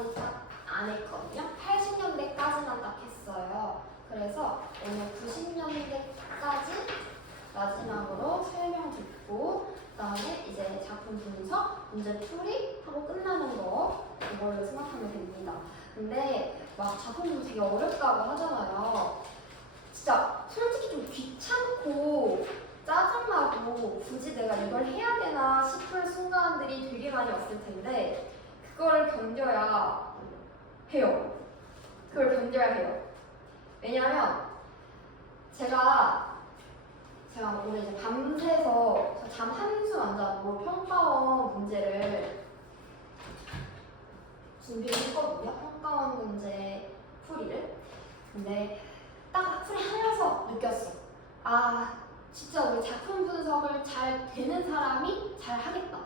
80년대까지 딱 안 했거든요. 80년대까지만 딱 했어요. 그래서 오늘 90년대까지 마지막으로 설명 듣고 그다음에 이제 작품 분석, 문제 풀이 하고 끝나는 거 이걸로 생각하면 됩니다. 근데 막 작품 분석 되게 어렵다고 하잖아요. 진짜 솔직히 좀 귀찮고 짜증나고 굳이 내가 이걸 해야 되나 싶을 순간들이 되게 많이 왔을 텐데 그걸 견뎌야 해요. 그걸 견뎌야 해요. 왜냐면 제가 오늘 이제 밤새서 잠 한숨 안 자고 평가원 문제를 준비했거든요. 평가원 문제 풀이를. 근데 딱 풀이하면서 느꼈어. 아, 진짜 우리 작품 분석을 잘 되는 사람이 잘 하겠다.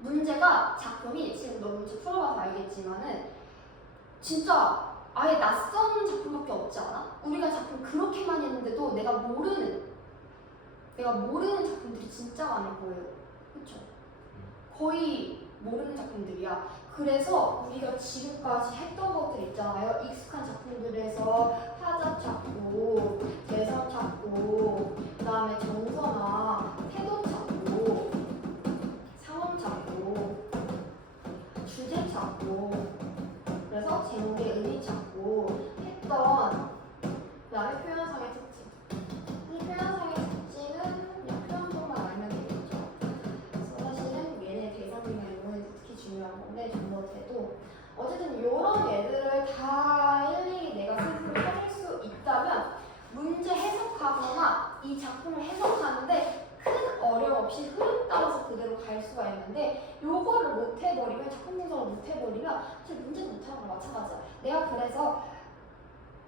문제가 작품이 지금 너 문제 풀어봐서 알겠지만은 진짜 아예 낯선 작품밖에 없지 않아? 우리가 작품 그렇게 많이 했는데도 내가 모르는 작품들이 진짜 많을 거예요. 그쵸? 거의 모르는 작품들이야. 그래서 우리가 지금까지 했던 것들 있잖아요. 익숙한 작품들에서 화자 찾고, 대상 찾고, 그 다음에 정서나 태도 찾고, 상황 찾고, 주제 찾고, 그래서 제목의 의미 찾고 했던 그 다음에 표현상의 특징. 이 표현상의 특징은 그냥 표현법만 알면 되겠죠. 그래서 사실은 얘네 대상이나 이거는 특히 중요한 건데 정서태도 어쨌든 이런 애들을 다 일일이 내가 스스로 찾을 수 있다면 문제 해석하거나 이 작품을 해석하는데 큰 어려움 없이 흐름 따라서 그대로 갈 수가 있는데 요거를 못 해버리면 작품 분석을 못 해버리면 사실 문제도 못하는 거랑 마찬가지야. 내가 그래서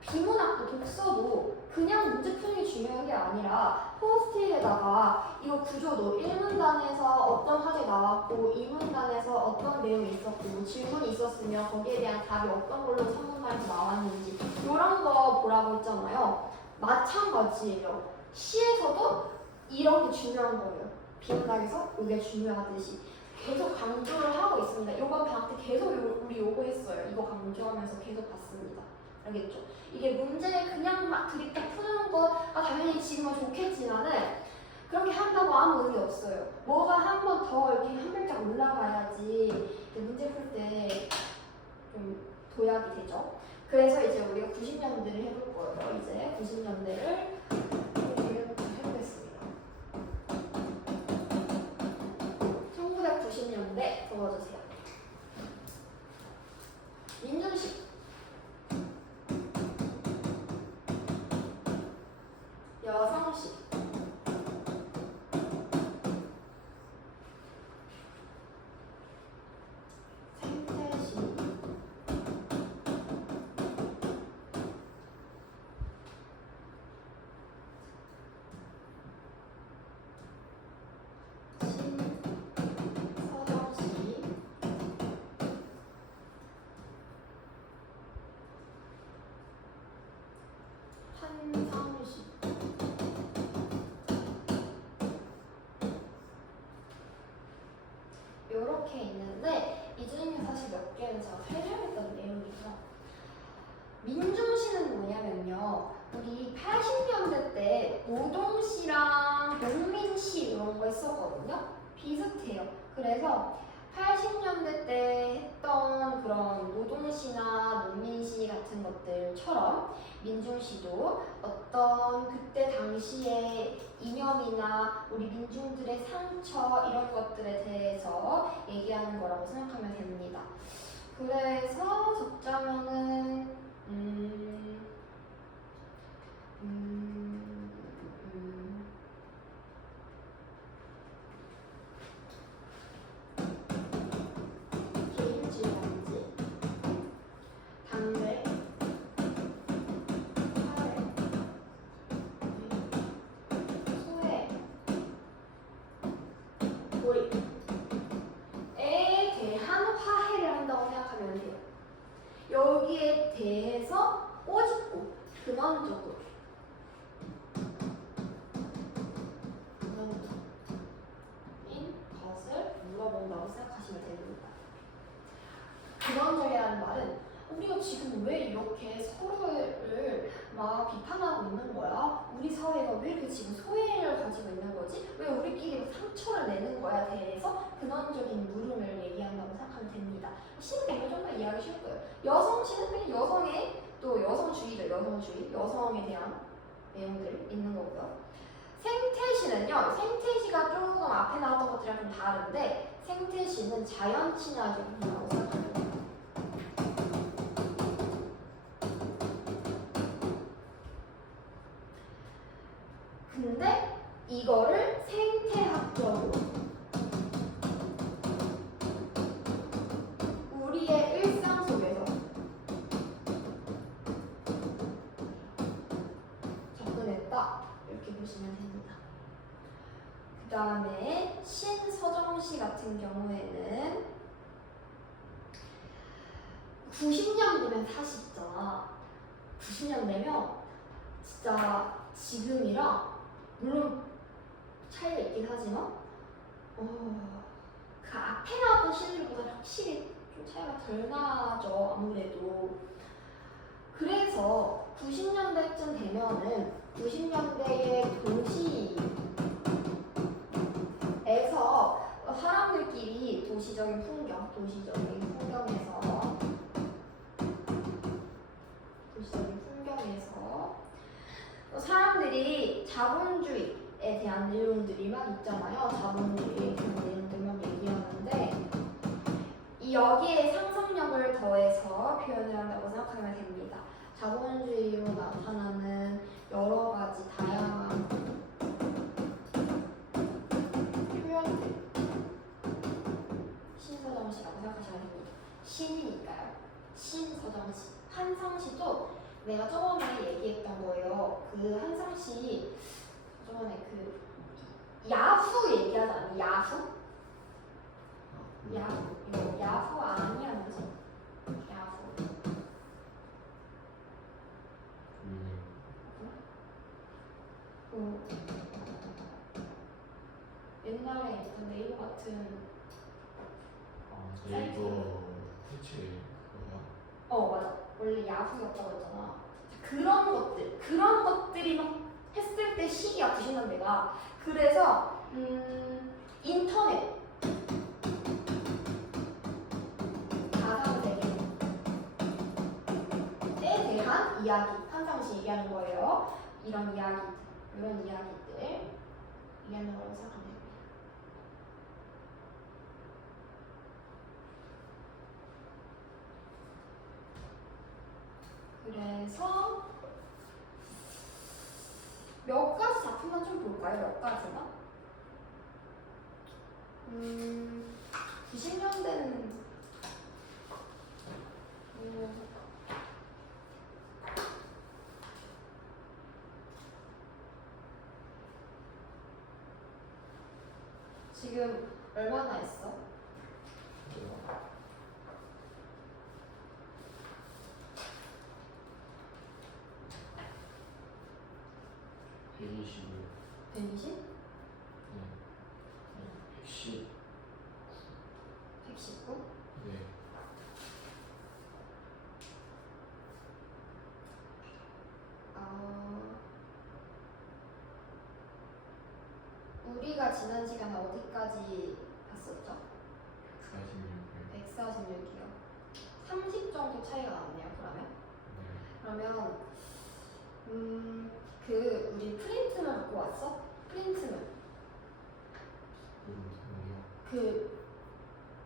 비문학도 독서도 그냥 문제 푸는 게 중요한 게 아니라 포스트잇에다가 이거 구조도 1문단에서 어떤 화제 나왔고 2문단에서 어떤 내용이 있었고 질문이 있었으면 거기에 대한 답이 어떤 걸로 3문단에서 나왔는지 이런 거 보라고 했잖아요. 마찬가지예요. 시에서도 이런 게 중요한 거예요. 비문학에서 이게 중요하듯이 계속 강조를 하고 있습니다. 이번 방학 때 계속 우리 요거 했어요. 이거 강조하면서 계속 봤습니다. 알겠죠? 이게 문제 그냥 막 들이다 푸는 거가 당연히 지금은 좋겠지만은 그렇게 한다고 아무 의미 없어요. 뭐가 한 번 더 이렇게 한 발짝 올라가야지 문제 풀 때 좀 도약이 되죠. 그래서 이제 우리가 90년대를 해볼 거예요. 이제 90년대를 해보겠습니다. 1990년대 적어주세요. 민중식 여성식 생태식 서정식 한상식 이렇게 있는데 이 중에 사실 몇 개는 제가 설명했던 내용이죠. 민중시는 뭐냐면요. 우리 80년대 때 노동시랑 농민시 이런 거 했었거든요. 비슷해요. 그래서 80년대 때 했던 그런 노동시나 농민시 같은 것들처럼 민중시도 어떤 그때 당시의 이념이나 우리 민중들의 상처 이런 것들에 대해서 얘기하는 거라고 생각하면 됩니다. 그래서 적자면은 개인주의라든지 당대, 사회, 소외, 고립에 대한 화해를 한다고 생각하면 돼요. 여기에 대해서 꼬집고 근원적인 것을 물어본다고 생각하시면 됩니다. 근원적이라는 말은 우리가 지금 왜 이렇게 서로를 막 비판하고 있는 거야? 우리 사회가 왜 이렇게 지금 소외를 가지고 있는 거지? 왜 우리끼리 상처를 내는 거야? 대해서 근원적인 물음을 얘기한다고 생각하면 됩니다. 시는 되면 좀 더 이해하기 쉬울 거예요. 여성시는 그냥 여성의 또 여성주의죠. 여성주의, 여성에 대한 내용들이 있는 거고요. 생태시는요. 생태시가 조금 앞에 나왔던 것들이랑 좀 다른데 생태시는 자연 친화적이라고 생각합니다. 근데 이거를 생태학적으로 우리의 일상 속에서 접근했다 이렇게 보시면 됩니다. 그 다음에 신서정시 같은 경우에는 90년 되면 사실 있잖아. 90년 되면 진짜 지금이랑 물론 차이가 있긴 하지만 그 앞에 나왔던 시들보다 확실히 좀 차이가 덜 나죠. 아무래도. 그래서 90년대쯤 되면은 90년대의 도시에서 사람들끼리 도시적인 풍경에서 사람들이 자본주의에 대한 내용들이만 있잖아요. 자본주의에 대한 내용들만 얘기하는데 여기에 상상력을 더해서 표현을 한다고 생각하면 됩니다. 자본주의로 나타나는 여러 가지 다양한 표현들 신서정시라고 생각하시면 됩니다. 신이니까요. 신서정시. 한상시도 내가 저번에 얘기했던 거예요. 그 한상시 저번에 그 야후 얘기하지 않니? 야후? 이거 야후 아니야면서? 야후. 옛날에 있던 네이버 같은 네이버 대체 그거야? 맞아. 원래 야후였다고 했잖아. 그런 것들이 막 했을 때 시기가 90년대가. 그래서 인터넷에 대한 이야기, 한상시 얘기하는 거예요. 이런 이야기들 얘기하는 거라고 생각하면 됩니다. 그래서 몇 가지 작품만 좀 볼까요? 몇 가지만? 90년대는 지금 얼마나 했어? 네. 120? 네. 110. 119? 네. 우리가 지난 시간에 어디까지 봤었죠? 146. 146이요. 30 정도 차이가 났네요. 그러면 우리 프린트는 갖고 왔어? 프린트는 그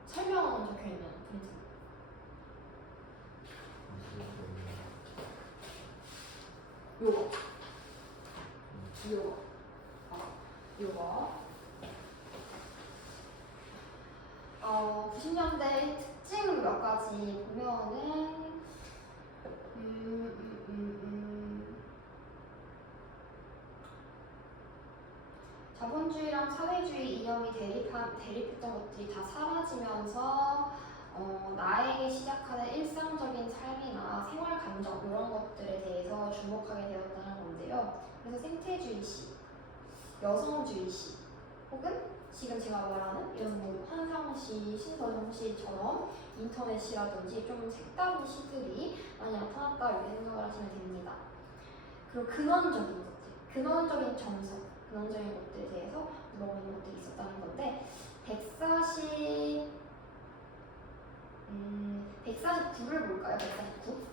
설명 적혀 있는 프린트. 요거. 90년대 특징 몇 가지 보면은 자본주의랑 사회주의 이념이 대립했던 것들이 다 사라지면서 나에게 시작하는 일상적인 삶이나 생활 감정 이런 것들에 대해서 주목하게 되었다는 건데요. 그래서 생태주의시, 여성주의시 혹은 지금 제가 말하는 이런 뭐 환상시, 신서정시처럼 인터넷이라든지 좀 색다른 시들이 많이 나타났다 이렇게 생각을 하시면 됩니다. 그리고 근원적인 정석, 근원적인 것들에 대해서 물어보는 것들이 있었다는 건데 149를 볼까요? 149.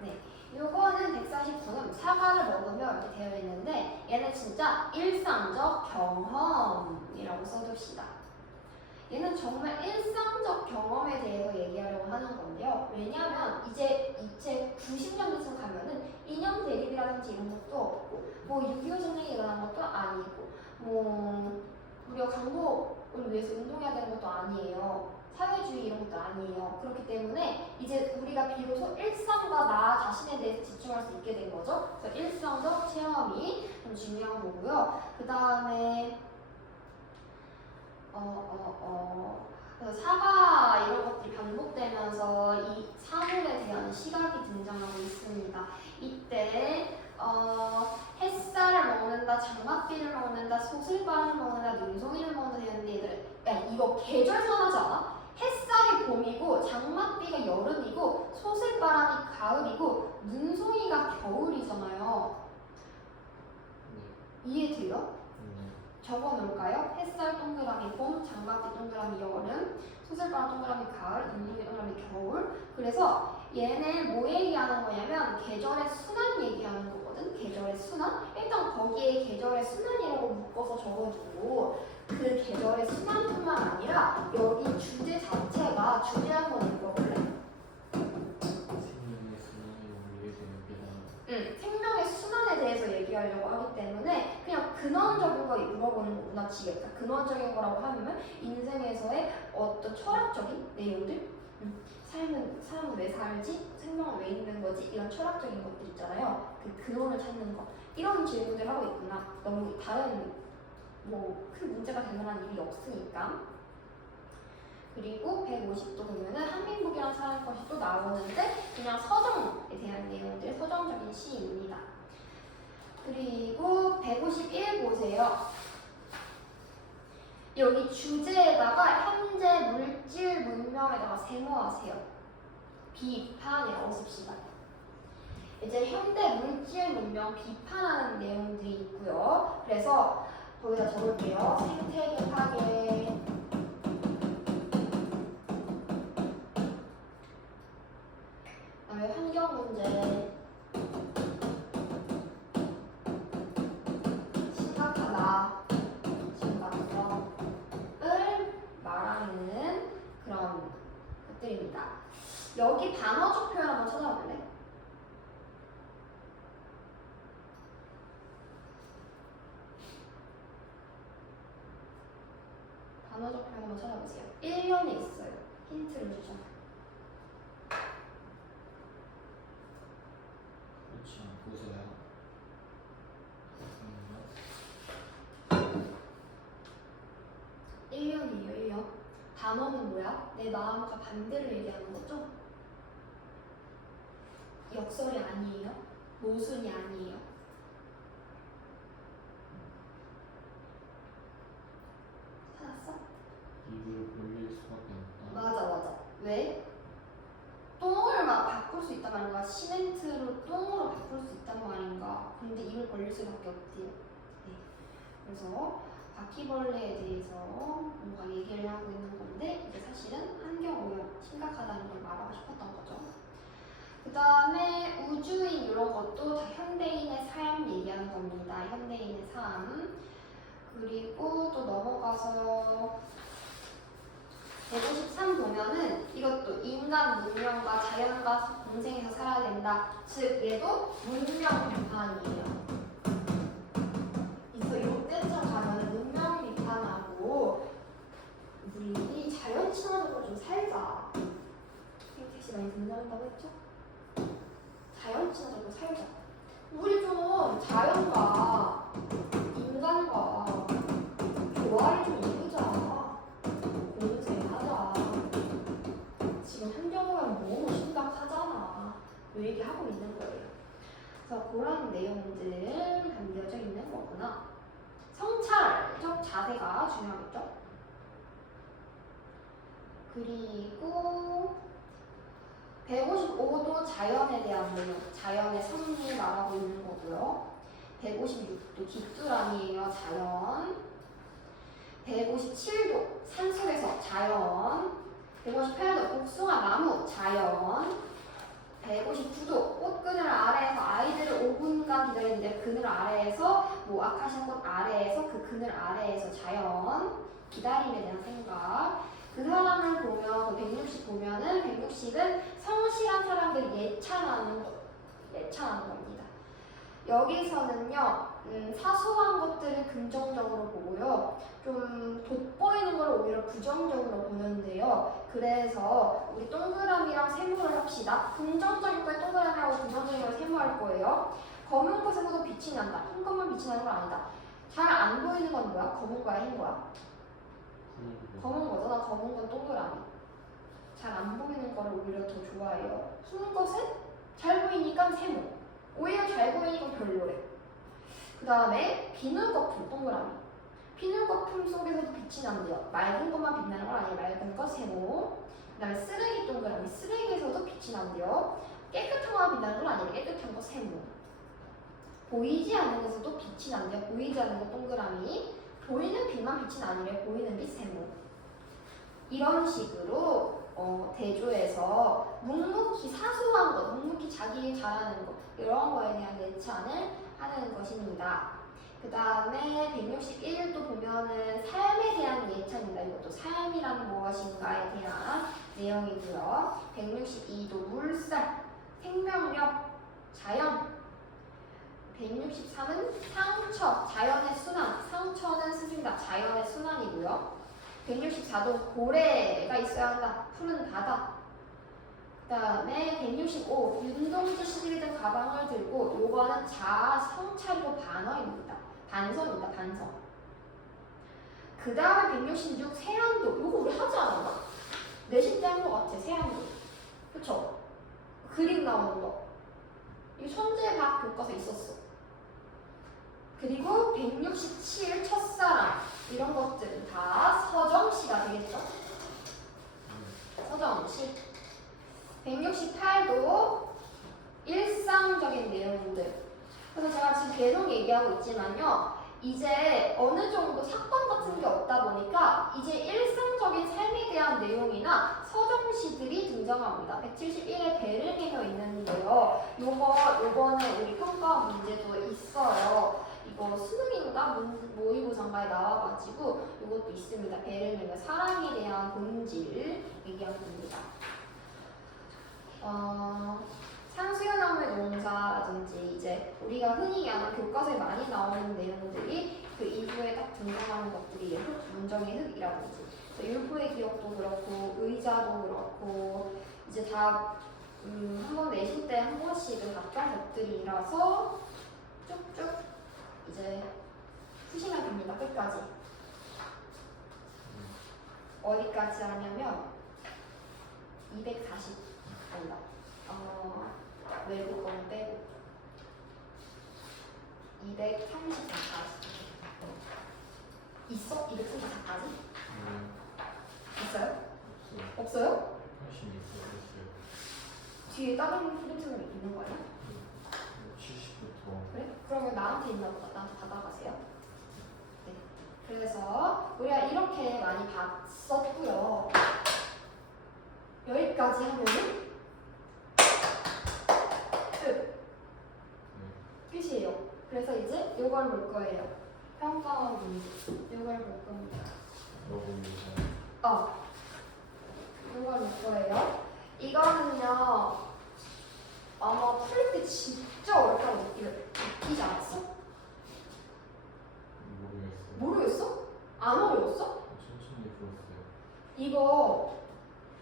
네, 요거는 149는 사과를 먹으며 이렇게 되어 있는데 얘는 진짜 일상적 경험이라고 써둡시다. 얘는 정말 일상적 경험에 대해서 얘기하려고 하는 건데요. 왜냐하면 이제 90년대쯤 가면은 이념 대립이라든지 이런 것도 없고 뭐 6.25 전쟁이 일어난 것도 아니고 뭐 우리가 강국을 위해서 운동해야 되는 것도 아니에요. 사회주의 이런 것도 아니에요. 그렇기 때문에 이제 우리가 비로소 일상과 나 자신에 대해서 집중할 수 있게 된 거죠. 그래서 일상적 체험이 좀 중요한 거고요. 그 다음에 그래서 사과 이런 것들이 반복되면서 이 사물에 대한 시각이 등장하고 있습니다. 이때 햇살을 먹는다, 장맛비를 먹는다, 소슬바를 먹는다, 눈송이를 먹는다 되는데 얘들 야 이거 계절선하지 않아? 햇살이 봄이고 장맛비가 여름이고 소슬바람이 가을이고 눈송이가 겨울이잖아요. 이해돼요? 적어놓을까요? 햇살 동그라미 봄, 장맛비 동그라미 여름, 소슬바람 동그라미 가을, 눈송이 동그라미 겨울. 그래서 얘는 뭐 얘기하는 거냐면 계절의 순환 얘기하는 거거든. 계절의 순환. 일단 거기에 계절의 순환이라고 묶어서 적어주고 그 계절의 순환뿐만 아니라 여기 주제 자체가 주제 한번 읽어볼래? 생명의 순환에 대해서 얘기하려고 하기 때문에 그냥 근원적인 거 물어보는 거구나 치겠다. 근원적인 거라고 하면 인생에서의 어떤 철학적인 내용들, 사람은 왜 살지? 생명은 왜 있는 거지? 이런 철학적인 것들 있잖아요. 그 근원을 찾는 거. 이런 질문들 하고 있구나. 너무 다른 뭐 큰 문제가 될 만한 일이 없으니까. 그리고 150도 보면은 한민국이라는 사람의 것이 또 나오는데 그냥 서정에 대한 내용들, 서정적인 시입니다. 그리고 151 보세요. 여기 주제에다가 현재 물질 문명에다가 세모하세요. 비판이라고 씁시다. 이제 현대 물질 문명 비판하는 내용들이 있고요. 그래서 거기다 적을게요. 생태계 파괴, 그다음에 환경 문제, 심각하다, 심각성을 말하는 그런 것들입니다. 여기 단어적 표현 한번 찾아볼래? 단어적 표현 한번 찾아보세요. 1년에 있어요. 힌트를 주죠. 그렇지 않고서야 1년이에요, 1년. 단어는 뭐야? 내 마음과 반대를 얘기하는 거죠? 역설이 아니에요? 모순이 아니에요? 찾았어? 입을 벌릴 수밖에 없다. 맞아. 왜? 똥을 막 바꿀 수 있단 말인가? 시멘트로 똥으로 바꿀 수 있단 말인가? 근데 입을 벌릴 수밖에 없대요. 네. 그래서 바퀴벌레에 대해서 뭔가 얘기를 하고 있는 건데 이제 사실은 환경오염 심각하다는 걸 말하고 싶었던 거죠. 그 다음에 우주인 이런 것도 다 현대인의 삶 얘기하는 겁니다. 현대인의 삶. 그리고 또 넘어가서 153 보면은 이것도 인간 문명과 자연과 공생해서 살아야 된다. 즉 얘도 문명 비판이에요. 그래서 이때쯤 가면은 문명 비판하고 우리 자연 친화적으로 좀 살자. 생태시 많이 등장한다고 했죠? 자연 친화적으로 살자. 우리 좀 자연과 인간과 조화를 좀 이루자. 공생하자. 지금 환경오염 너무 심해. 그래서 그런 내용들 담겨져 있는 거구나. 성찰적 자세가 중요하겠죠. 그리고 155도 자연에 대한 내용, 자연의 섭리 말하고 있는 거고요. 156도 귀뚜라미예요, 자연. 157도 산속에서 자연. 158도 복숭아 나무, 자연. 159도 꽃그늘 아래에서 아이들을 5분간 기다리는데 그늘 아래에서 뭐 아카시아 꽃 아래에서 그 그늘 아래에서 자연 기다림에 대한 생각. 그 사람을 보면 160 보면은 160은 성실한 사람들 예찬하는 겁니다. 여기서는요 사소한 것들을 긍정적으로 보고요 좀 돋보이는 걸 오히려 부정적으로 보는데요. 그래서 우리 동그라미랑 세모를 합시다. 긍정적인 거에 동그라미하고 부정적인 거에 세모할 거예요. 검은 것에서도 빛이 난다. 흰 것만 빛이 나는 건 아니다. 잘 안 보이는 건 뭐야? 검은 거야, 흰 거야? 검은 거잖아. 검은 건 동그라미. 잘 안 보이는 거를 오히려 더 좋아해요. 흰 것은 잘 보이니까 세모. 오히려 잘 보이니까 별로래. 그 다음에 비늘 거품 동그라미. 비늘 거품 속에서도 빛이 난대요. 맑은 것만 빛나는 건 아니에요. 맑은 거 세모. 그 다음에 쓰레기 동그라미. 쓰레기에서도 빛이 난대요. 깨끗한 것만 빛나는 건 아니에요. 깨끗한 거 세모. 보이지 않는 것에서도 빛이 난대요. 보이지 않는 거 동그라미. 보이는 빛만 빛이 나뉘래. 보이는 빛 세모. 이런 식으로 대조해서 묵묵히 사소한 것, 묵묵히 자기 잘하는 것 이런 거에 대한 예찬을 하는 것입니다. 그 다음에 161도 보면은 삶에 대한 예찬입니다. 이것도 삶이란 무엇인가에 대한 내용이고요. 162도 물살, 생명력, 자연. 163은 상처, 자연의 순환. 상처는 스승이다. 자연의 순환이고요. 164도 고래가 있어야 한다. 푸른 바다. 그 다음에 165 윤동주 시집이 든 가방을 들고 요거는 자아 성찰이고 반어입니다. 반성입니다. 반성. 그 다음에 166 세안도. 요거 우리 하지 않았나? 내신 때 한 거 같아. 세안도. 그쵸? 그림 나오는 거. 이 손재박 교과서에 있었어. 그리고 167 첫사랑. 이런 것들은 다 서정시가 되겠죠? 서정시. 168도 일상적인 내용들. 그래서 제가 지금 계속 얘기하고 있지만요. 이제 어느 정도 사건 같은 게 없다 보니까 이제 일상적인 삶에 대한 내용이나 서정시들이 등장합니다. 171에 베르니혀 있는데요. 요거는 우리 평가 문제도 있어요. 이거 수능인가 모의고사인가에 나와가지고 이것도 있습니다. 베르니혀 사랑에 대한 본질 얘기한 겁니다. 상수연화물 농사라든지 이제 우리가 흔히 얘기하는 교과서에 많이 나오는 내용들이 그 이후에 딱 등장하는 것들이 문정의 흙이라든지 율포의 기억도 그렇고 의자도 그렇고 이제 다 한번 내신 때 한 번씩은 봤던 것들이라서 쭉쭉 이제 푸시면 됩니다. 끝까지. 어디까지 하냐면 240 아니다. 외국 거는 빼고 234까지 있어? 234까지? 있어요? 없어요? 훨씬 있어요. 뒤에 다른 힌트는 있는 거 아니야? 70부터. 그래? 그러면 나한테 있나 보다. 나한테 받아가세요. 네. 그래서 우리가 이렇게 많이 봤었고요. 여기까지 하면은 끝이에요. 그래서 이제 요걸 볼 거예요. 평가 문제. 요걸 볼 겁니다. 요걸 볼 거예요. 이거는요. 아마 풀 때 진짜 어렵다고 느끼지 않았어? 모르겠어? 안 어려웠어? 천천히 풀었어요. 이거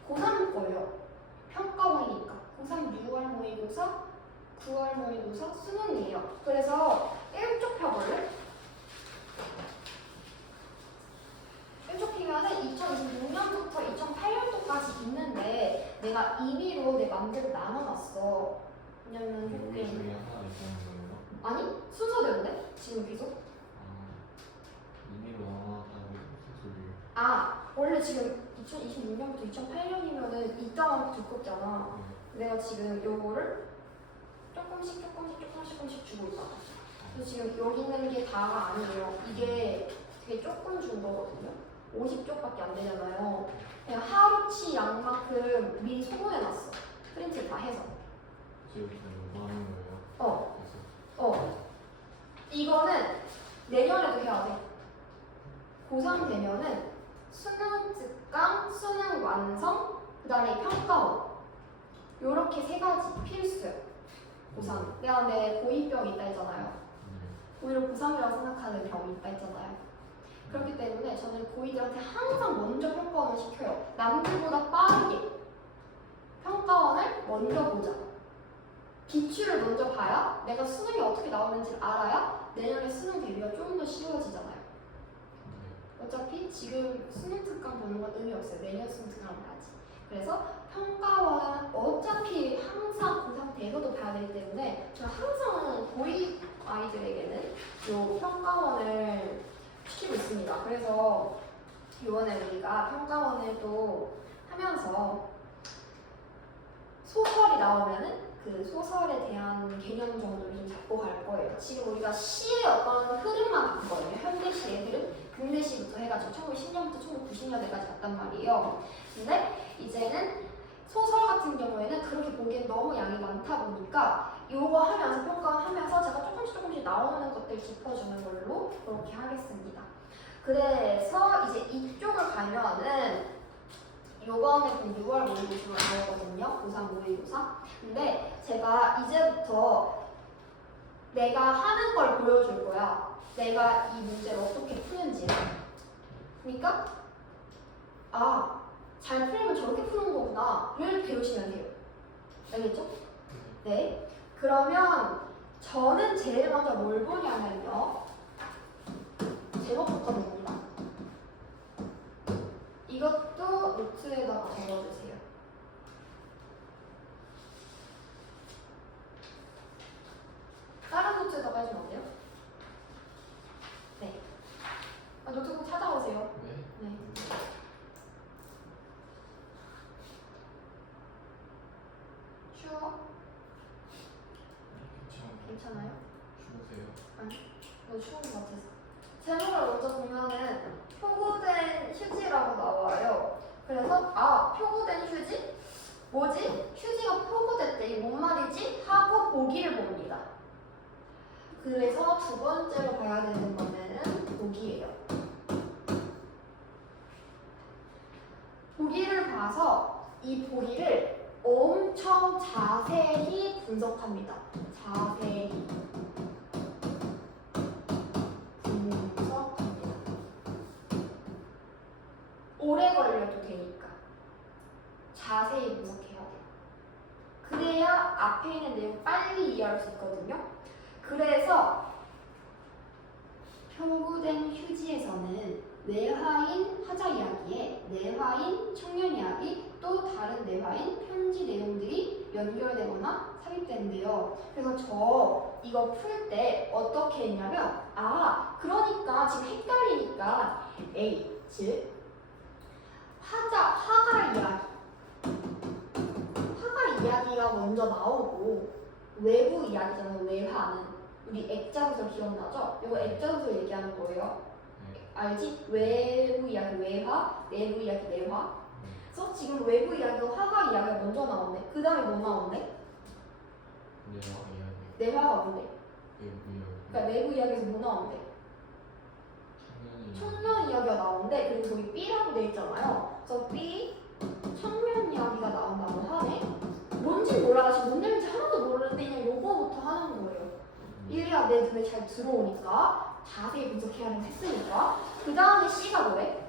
고3 거예요. 평가원이니까. 고3 6월 모의고사, 9월 모의고사, 수능이에요. 그래서 1쪽 펴볼래? 1쪽 피면은 2026년부터 2008년도까지 있는데 내가 임의로 내 맘대로 나눠놨어. 왜냐면 여기 중에 하나 있었는데. 근데 지금 2026년부터 2008년이면은 이따만큼 두껍잖아. 내가 지금 요거를 조금씩 주고 있다. 그래서 지금 여기 있는 게 다가 아니에요. 이게 되게 조금 준 거거든요. 50쪽밖에 안 되잖아요. 그냥 하루치 양만큼 미리 소분해놨어. 프린트 다 해서. 지금부터 뭐 하는 거예요? 어. 그래서 이거는 내년에도 해야 돼. 고3 되면은 수능 특강, 수능 완성, 그 다음에 평가원. 요렇게 세 가지 필수요. 고3. 내가 내 고2병이 있다 했잖아요. 오히려 고3이라고 생각하는 병이 있다 했잖아요. 그렇기 때문에 저는 고2들한테 항상 먼저 평가원을 시켜요. 남들보다 빠르게 평가원을 먼저 보자. 기출을 먼저 봐야 내가 수능이 어떻게 나오는지 알아야 내년에 수능 대비가 조금 더 쉬워지잖아요. 어차피 지금 수능 특강 보는 건 의미 없어요. 내년 수능 특강 봐야지. 그래서 평가원은 어차피 항상 그 상태에서도 봐야 되기 때문에 저는 항상 고2 아이들에게는 이 평가원을 시키고 있습니다. 그래서 이번에 우리가 평가원을 또 하면서 소설이 나오면은 그 소설에 대한 개념 정도를 좀 잡고 갈 거예요. 지금 우리가 시의 어떤 흐름만 봤거든요. 현대시의 흐름, 근대시부터 해가지고 1910년부터 1990년대까지 갔단 말이에요. 근데 이제는 소설 같은 경우에는 그렇게 보기엔 너무 양이 많다 보니까 요거 하면서 평가하면서 제가 조금씩 나오는 것들 짚어주는 걸로 그렇게 하겠습니다. 그래서 이제 이쪽을 가면은 요거는 6월 모의고사로 나오거든요. 고3 모의고사. 근데 제가 이제부터 내가 하는 걸 보여줄 거야. 내가 이 문제를 어떻게 푸는지. 그러니까 잘 풀면 저렇게 푸는 거구나.를 배우시면 돼요. 알겠죠? 네. 그러면 저는 제일 먼저 뭘 보냐면요. 제목부터 봅니다. 이것도 노트에다가 적어주세요. 다른 노트에다가 해주면 안 돼요? 네. 노트북 찾아오세요. 네. 네. 추워? 괜찮아요? 주무세요. 너무 추운 것 같아서. 제목을 먼저 보면은 표고된 휴지라고 나와요. 그래서 표고된 휴지? 뭐지? 휴지가 표고됐대. 이게 뭔 말이지? 하고 보기를 봅니다. 그래서 두 번째로 봐야 되는 거는 보기예요. 보기를 봐서 이 보기를 엄청 자세히 분석합니다. 자세히 분석합니다. 오래 걸려도 되니까 자세히 분석해야 돼요. 그래야 앞에 있는 내용 빨리 이해할 수 있거든요. 그래서 표구된 휴지에서는 뇌화인 화자 이야기에 뇌화인 청년 이야기 또 다른 뇌화인 편지 내용들이 연결되거나 삽입되는데요. 그래서 저 이거 풀 때 어떻게 했냐면 그러니까 지금 헷갈리니까 A 즉 화가 이야기가 먼저 나오고 외부 이야기잖아요. 외화는 우리 액자구설 기억나죠? 이거 액자구설 얘기하는 거예요. 알지? 외부 이야기 외화, 내부 이야기 내화. 그래서 지금 외부 이야기와 화가 이야기가 먼저 나오네. 그 다음에 뭐 나오네? 내화가 뭔데? 그러니까 내부 이야기에서 뭐 나오는데? 청년 이야기가 나오는데 그리고 저기 B라고 돼 있잖아요. 그래서 B 청년 이야기가 나온다고 하네. 뭔지 몰라. 지금 뭔 내용인지 하나도 모르는데 그냥 요거부터 하는 거예요. 이래야 내 눈에 잘 들어오니까 자세히 분석해야 했으니까. 그 다음에 C가 뭐래?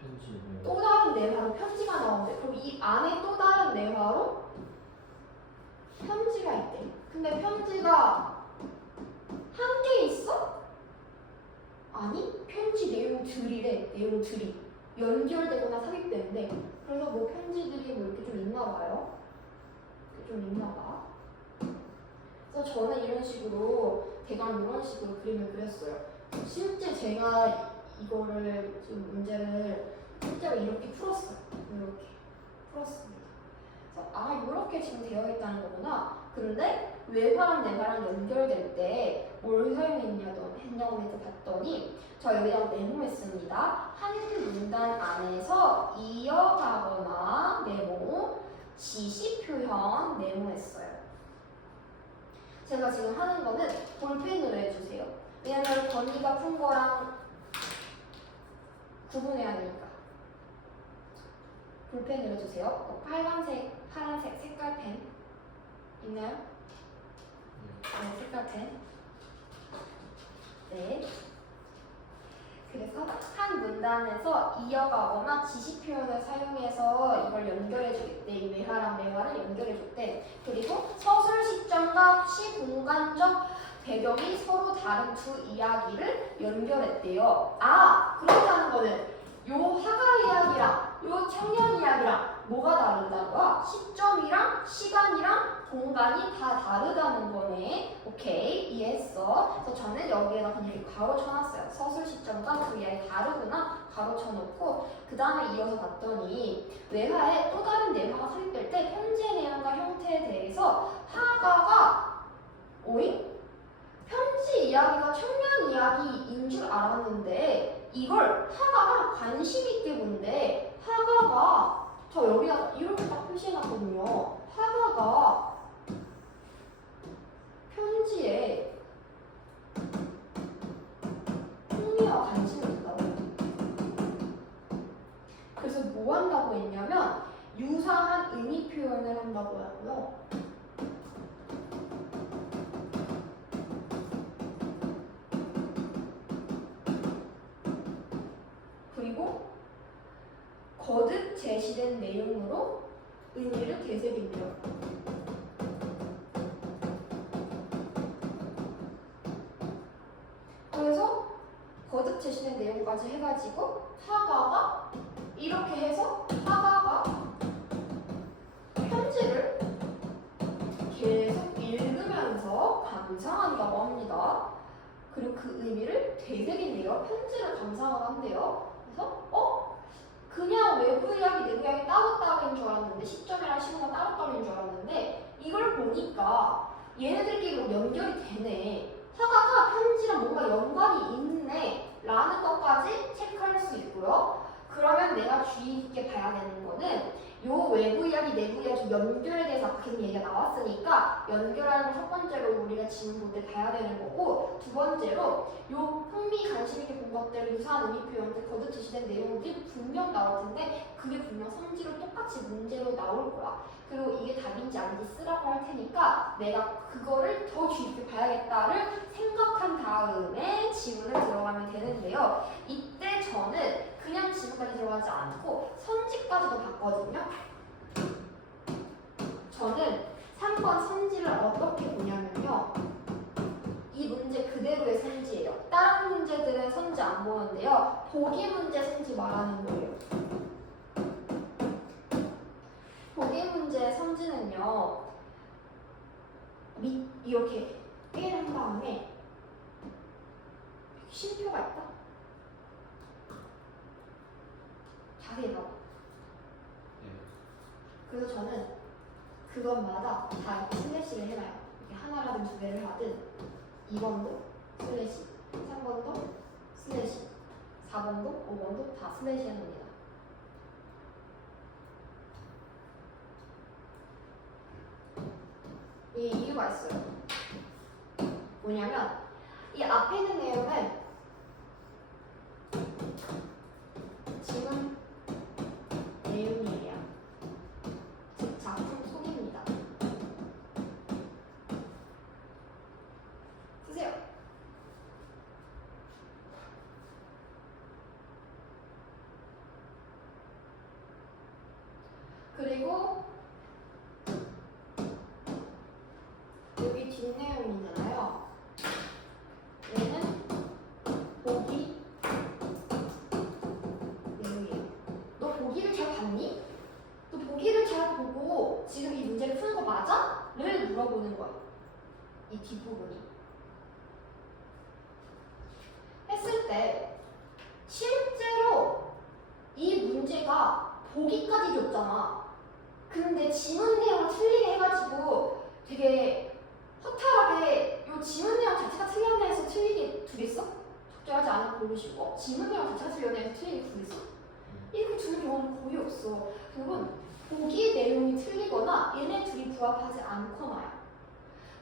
편지. 또 다른 내화로 편지가 나오는데 그럼 이 안에 또 다른 내화로 편지가 있대. 근데 편지가 한 개 있어? 아니 편지 내용들이래. 내용들이 연결되거나 삽입되는데 그래서 뭐 편지들이 뭐 이렇게 좀 있나 봐요. 이렇게 좀 있나 봐. 그래서 저는 이런 식으로 대강 이런 식으로 그림을 그렸어요. 실제 제가 이거를 지금 문제를 실제로 이렇게 풀었어요. 이렇게 풀었습니다. 그래서 이렇게 지금 되어 있다는 거구나. 그런데 외화랑 내화랑 연결될 때 뭘 했냐고 해서 봤더니 저 여기다가 메모했습니다. 한 문단 안에서 이어가거나 메모, 지시 표현 메모했어요. 제가 지금 하는 거는 볼펜으로 해주세요. 왜냐면 건이가 푼 거랑 구분해야 되니까. 볼펜으로 해주세요. 빨간색, 파란색 색깔 펜 있나요? 네, 색깔 펜. 네. 그래서 한 문단에서 이어가거나 지시 표현을 사용해서 이걸 연결해주겠대. 이 외화랑 내화를 연결해줬대. 그리고 서술 시점과 시공간적 배경이 서로 다른 두 이야기를 연결했대요. 그렇다는 거는 요 화가 이야기랑 요 청년 이야기랑 뭐가 다르다는 거야? 시점이랑 시간이랑 공간이 다 다르다는 거네. 오케이, 이해했어. 그래서 저는 여기에다 그냥 이렇게 가로 쳐놨어요. 서술 시점과 그 이야기 다르구나 가로 쳐놓고 그 다음에 이어서 봤더니 외화에 또 다른 내화가 삽입될 때 편지의 내용과 형태에 대해서 하가가 오잉? 편지 이야기가 청년 이야기인 줄 알았는데 이걸 하가가 관심 있게 본데 하가가 저 여기다 이렇게 딱 표시해놨거든요. 하가가 편지에 흥미와 관심을 둔다고. 그래서 뭐 한다고 했냐면 유사한 의미 표현을 한다고 하고요. 그리고 거듭 제시된 내용으로 의미를 되새긴대요. 그래서 거듭 제시된 내용까지 해가지고 하가가 이렇게 해서 하가가 편지를 계속 읽으면서 감상한다고 합니다. 그리고 그 의미를 되새긴대요. 편지를 감상을 한대요. 그래서 그냥 외부 이야기, 내부 이야기 따로따로인 줄 알았는데 시점이랑 시간가 따로따로인 줄 알았는데 이걸 보니까 얘네들끼리 연결이 되네. 하가가 편지랑 뭔가 연관이 있네 라는 것까지 체크할 수 있고요. 그러면 내가 주의 깊게 봐야 되는 거는 요 외부 이야기, 내부 이야기 연결에 대해서 아까 계속 얘기가 나왔으니까 연결하는 거 첫 번째로 우리가 지금 볼 때 봐야 되는 거고 두 번째로 요 흥미, 관심 있게 본 것들, 유사한 의미 표현들, 거듭 제시된 내용들이 분명 나올 텐데 그게 분명 성질로 똑같이 문제로 나올 거야. 그리고 이게 답인지 아닌지 쓰라고 할 테니까 내가 그거를 더 주의 깊게 봐야겠다를 생각한 다음에 지문을 들어가면 되는데요. 이때 저는 그냥 지문까지 들어가지 않고 선지까지도 봤거든요. 저는 3번 선지를 어떻게 보냐면요. 이 문제 그대로의 선지예요. 다른 문제들은 선지 안 보는데요. 보기 문제 선지 말하는 거예요. 보기 문제의 선지는요. 이렇게 깨를 한 다음에 쉼표가 있다. 자세히 봐봐. 그래서 저는 그것마다 다 슬래시를 해놔요. 이렇게 하나라든 두 개를 하든 2번도 슬래시, 3번도 슬래시, 4번도, 5번도 다 슬래시 해놓습니다. 이 이유가 있어요. 뭐냐면 이 앞에 있는 내용은 지금 내용이에요. 즉 작품 소개입니다. 쓰세요. 그리고 여기 뒷내용이잖아요. 얘는 보기 내용이에요. 너 보기를 잘 봤니? 너 보기를 잘 보고 지금 이 문제를 푸는 거 맞아? 를 물어보는 거야. 이 뒷부분이. 했을 때 되게 허탈하게 요 지문 내용 자체가 틀린 애에서 틀리게 두겠어? 적절하지 않은 고르시고 지문 내용 자체가 틀린 애에서 틀리게 두겠어? 이렇게 두는 경우는 거의 없어. 결국은 보기 내용이 틀리거나 얘네 둘이 부합하지 않거나요.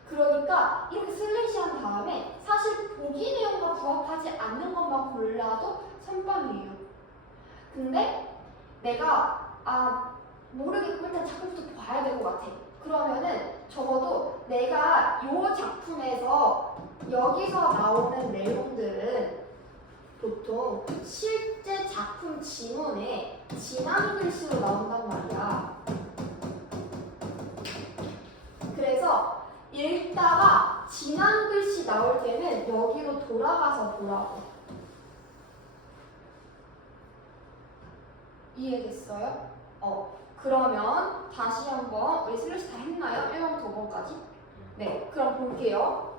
그러니까 이렇게 슬래시한 다음에 사실 보기 내용과 부합하지 않는 것만 골라도 선빵이에요. 근데 내가 모르겠고 일단 작품부터 봐야 될 것 같아. 그러면은 적어도 내가 이 작품에서 여기서 나오는 내용들은 보통 실제 작품 지문에 진한 글씨로 나온단 말이야. 그래서 읽다가 진한 글씨 나올 때는 여기로 돌아가서 보라고. 이해됐어요? 그러면 다시 한번 우리 슬래시 다 했나요? 1번부터 5번까지? 네, 그럼 볼게요.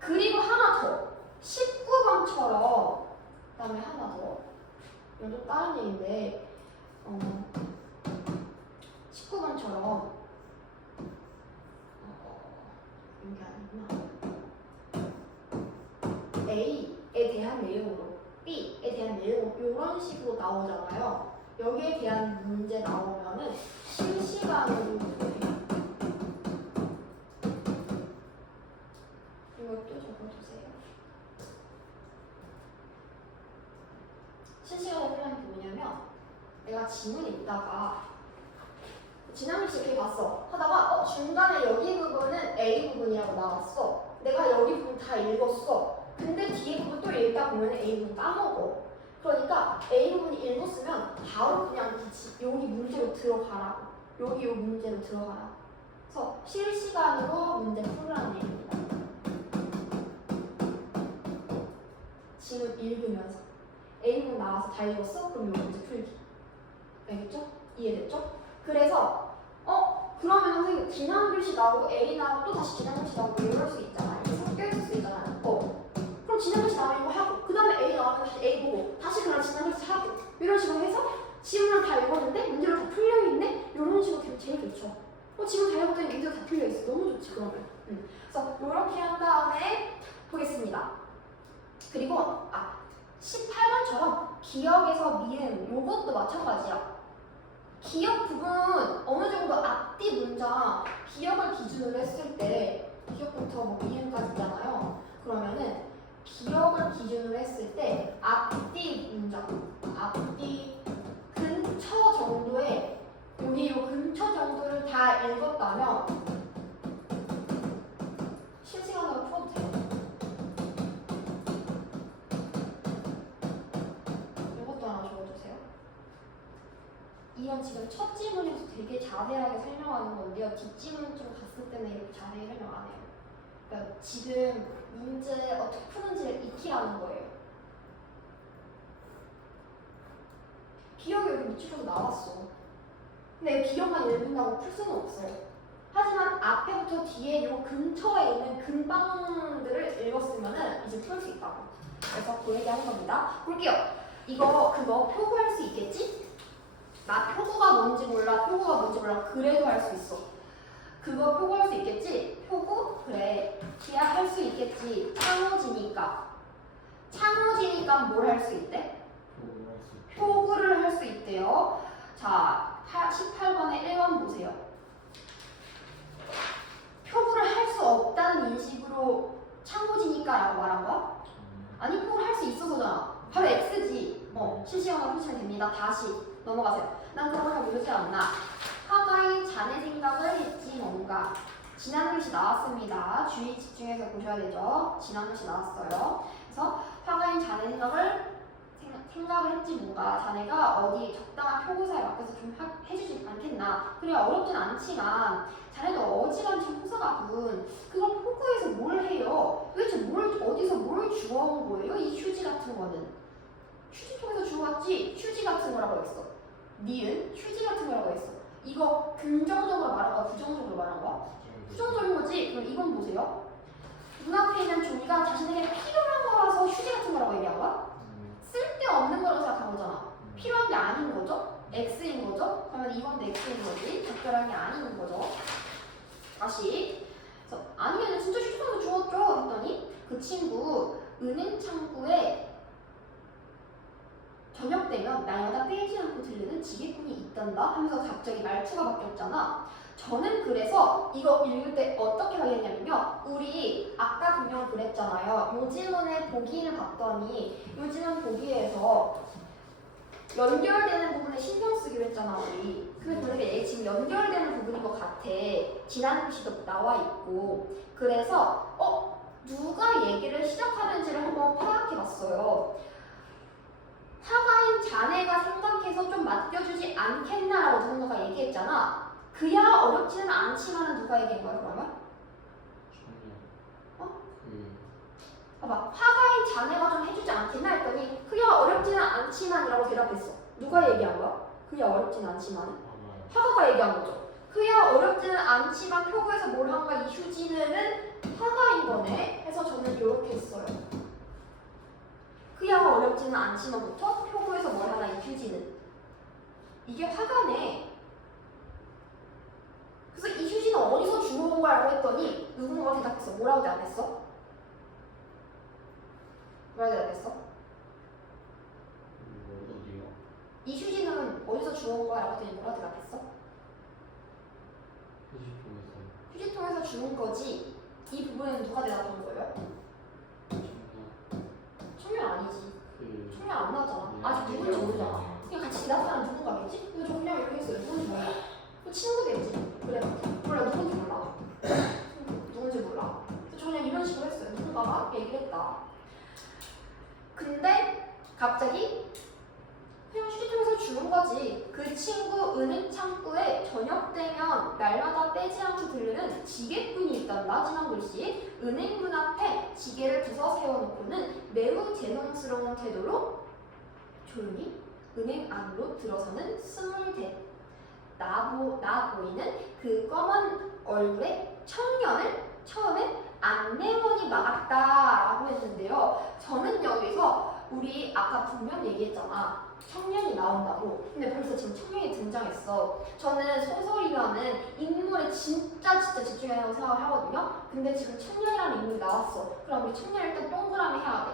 그리고 하나 더. 19번처럼 그 다음에 하나 더. 이건 좀 다른 얘기인데 19번처럼 이게 아니구나. A에 대한 내용으로 B에 대한 내용 이런 식으로 나오잖아요. 여기에 대한 문제 나오면은 실시간으로 해요. 이것도 적어주세요. 실시간에 필요한 게 뭐냐면 내가 지문이 있다가 진학일치 이렇게 봤어. 하다가 중간에 여기 부분은 A 부분이라고 나왔어. 내가 여기 부분 다 읽었어. 근데 뒤에 부분 또 읽다 보면 A 부분 까먹어. 그러니까 A 부분이 읽었으면 바로 그냥 여기 문제로 들어가라고. 여기 요 문제로 들어가라고. 그래서 실시간으로 문제 풀으라는 얘기입니다. 지문 읽으면서 A 부분 나와서 다 읽었어? 그럼 요 문제 풀기. 알겠죠? 이해됐죠? 그래서 그러면 선생님 진한 글씨 나오고 A 나오고 또 다시 진한 글씨 나오고 이럴 수 있잖아. 이게 섞여 있을 수 있잖아. 그럼 진한 글씨 나오면 이거 하고 그 다음에 A 나오면 다시 A 보고 다시 그냥 진한 글씨 하고 이런 식으로 해서 지문을 다 읽었는데 문제로 다 풀려있네? 이런 식으로 되면 제일 좋죠. 지문 다 읽었더니 문제가 다 풀려있어. 너무 좋지 그러면. 그래서 이렇게 한 다음에 보겠습니다. 그리고 18번처럼 기억에서 미음 요것도 마찬가지야. 기억 부분 어느 정도 앞뒤 문장 기억을 기준으로 했을 때 기억부터 뭐 미음까지 있잖아요. 그러면은 기억을 기준으로 했을 때 앞뒤 문장, 앞뒤 근처 정도의 여기 요 근처 정도를 다 읽었다면 실시간으로 풀어도 돼요. 이것도 하나 적어주세요. 이건 지금 첫 지문에서 되게 자세하게 설명하는 건데요. 뒷지문 좀 갔을 때는 이렇게 자세히 설명 안 해요. 그러니까 지금 문제 어떻게 푸는지를 익히라는 거예요. 기억이 여기 밑줄에서 나왔어. 근데 기억만 읽는다고 풀 수는 없어요. 하지만 앞에부터 뒤에 요 근처에 있는 근방들을 읽었으면은 이제 풀 수 있다고. 그래서 그 얘기 하는 겁니다. 볼게요. 그거 표구할 수 있겠지? 나 표구가 뭔지 몰라, 그래도 할 수 있어. 그거 표구할 수 있겠지? 표구? 그래. 그래야 할 수 있겠지. 창호지니까 뭘 할 수 있대? 표구를 할 수 있대요. 자, 18번에 1번 보세요. 표구를 할 수 없다는 인식으로 창호지니까 라고 말한 거야? 아니, 표구를 할 수 있어서잖아. 바로 X지. 실시간으로 푸시면 됩니다. 다시 넘어가세요. 난 그런 걸 모르지 않나. 화가인 자네 생각을 했지 뭔가. 진한 글씨 나왔습니다. 주의 집중해서 보셔야 되죠. 진한 글씨 나왔어요. 그래서 화가인 자네 생각을 했지 뭔가. 자네가 어디 적당한 표구사에 맡겨서 좀 해주지 않겠나. 그래 어렵진 않지만 자네도 어지간히 형사가군. 그걸 표구에서 뭘 해요? 도대체 어디서 뭘 주워온 거예요? 이 휴지 같은 거는. 휴지 통해서 주워왔지. 휴지 같은 거라고 했어. 니은 휴지 같은 거라고 했어. 이거 긍정적으로 말한 거야? 부정적으로 말한 거야? 부정적인 거지? 그럼 이건 보세요. 눈앞에 있는 종이가 자신에게 필요한 거라서 휴지 같은 거라고 얘기한 거야? 쓸데없는 거라고 생각한 거잖아. 필요한 게 아닌 거죠? X인 거죠? 그러면 이건 X인 거지. 적절한 게 아닌 거죠. 다시. 그래서 아니면 진짜 휴지통에서 주웠죠 했더니 그 친구 은행 창구에 저녁 되면 날마다 빼지 않고 들르는 지게꾼이 있단다 하면서 갑자기 말투가 바뀌었잖아. 저는 그래서 이거 읽을 때 어떻게 하겠냐면요. 우리 아까 분명 그랬잖아요. 요지문의 보기를 봤더니 요지문 보기에서 연결되는 부분에 신경 쓰기로 했잖아 우리. 근데 만약에 얘 지금 연결되는 부분인 것 같아. 지난 글씨도 나와 있고. 그래서 누가 얘기를 시작하는지를 한번 파악해봤어요. 화가인 자네가 생각해서 좀 맡겨주지 않겠나라고 누군가가 얘기했잖아. 그야 어렵지는 않지만은 누가 얘기한 거야 그러면? 봐봐. 화가인 자네가 좀 해주지 않겠나 했더니 그야 어렵지는 않지만이라고 대답했어. 누가 얘기한 거야? 그야 어렵지는 않지만. 화가가 얘기한 거죠. 그야 어렵지는 않지만 표구에서 뭘 한가 이 휴지는 화가인 거네. 해서 저는 이렇게 했어요. 그야 어렵지는 않지만부터 표구에서 뭘 하나 이 휴지는. 이게 화가네. 그래서 이 휴지는 어디서 주워온 거라고 했더니 누군가가 대답했어. 뭐라고 대답했어? 뭐라고 대답했어? 어디요? 이 휴지는 어디서 주워온 거야? 라고 했더니 뭐라고 대답했어? 휴지통에서. 휴지통에서 주운 거지. 이 부분은 누가 대답한 거예요? 청년 아니지. 청년 안 나왔잖아. 아직 누군지 모르잖아. 그냥 같이 대답하는 누군가겠지? 근데 저 그냥 이렇게 했어요. 누군지 몰라. 또 친구겠지. 그래. 몰라. 누군지 몰라. 누군지 몰라. 저 그냥 이런 식으로 했어요. 누군가가 얘기를 했다. 근데 갑자기 그냥 휴지통에서 주는 거지. 그 친구 은행 창구에 저녁 되면 날마다 빼지 않고 들르는 지게꾼이 있단다. 지난 글씨. 은행 문 앞에 지게를 부서 세워놓고는 매우 재성스러운 태도로 조용히 은행 안으로 들어서는 스물댓 나 보이는 그 검은 얼굴의 청년을 처음엔 안내원이 막았다라고 했는데요. 저는 여기서 우리 아까 분명 얘기했잖아. 청년이 나온다고. 근데 벌써 지금 청년이 등장했어. 저는 소설이면은 인물에 진짜 집중해서 생각을 하거든요. 근데 지금 청년이라는 인물이 나왔어. 그럼 우리 청년을 일단 동그라미 해야 돼.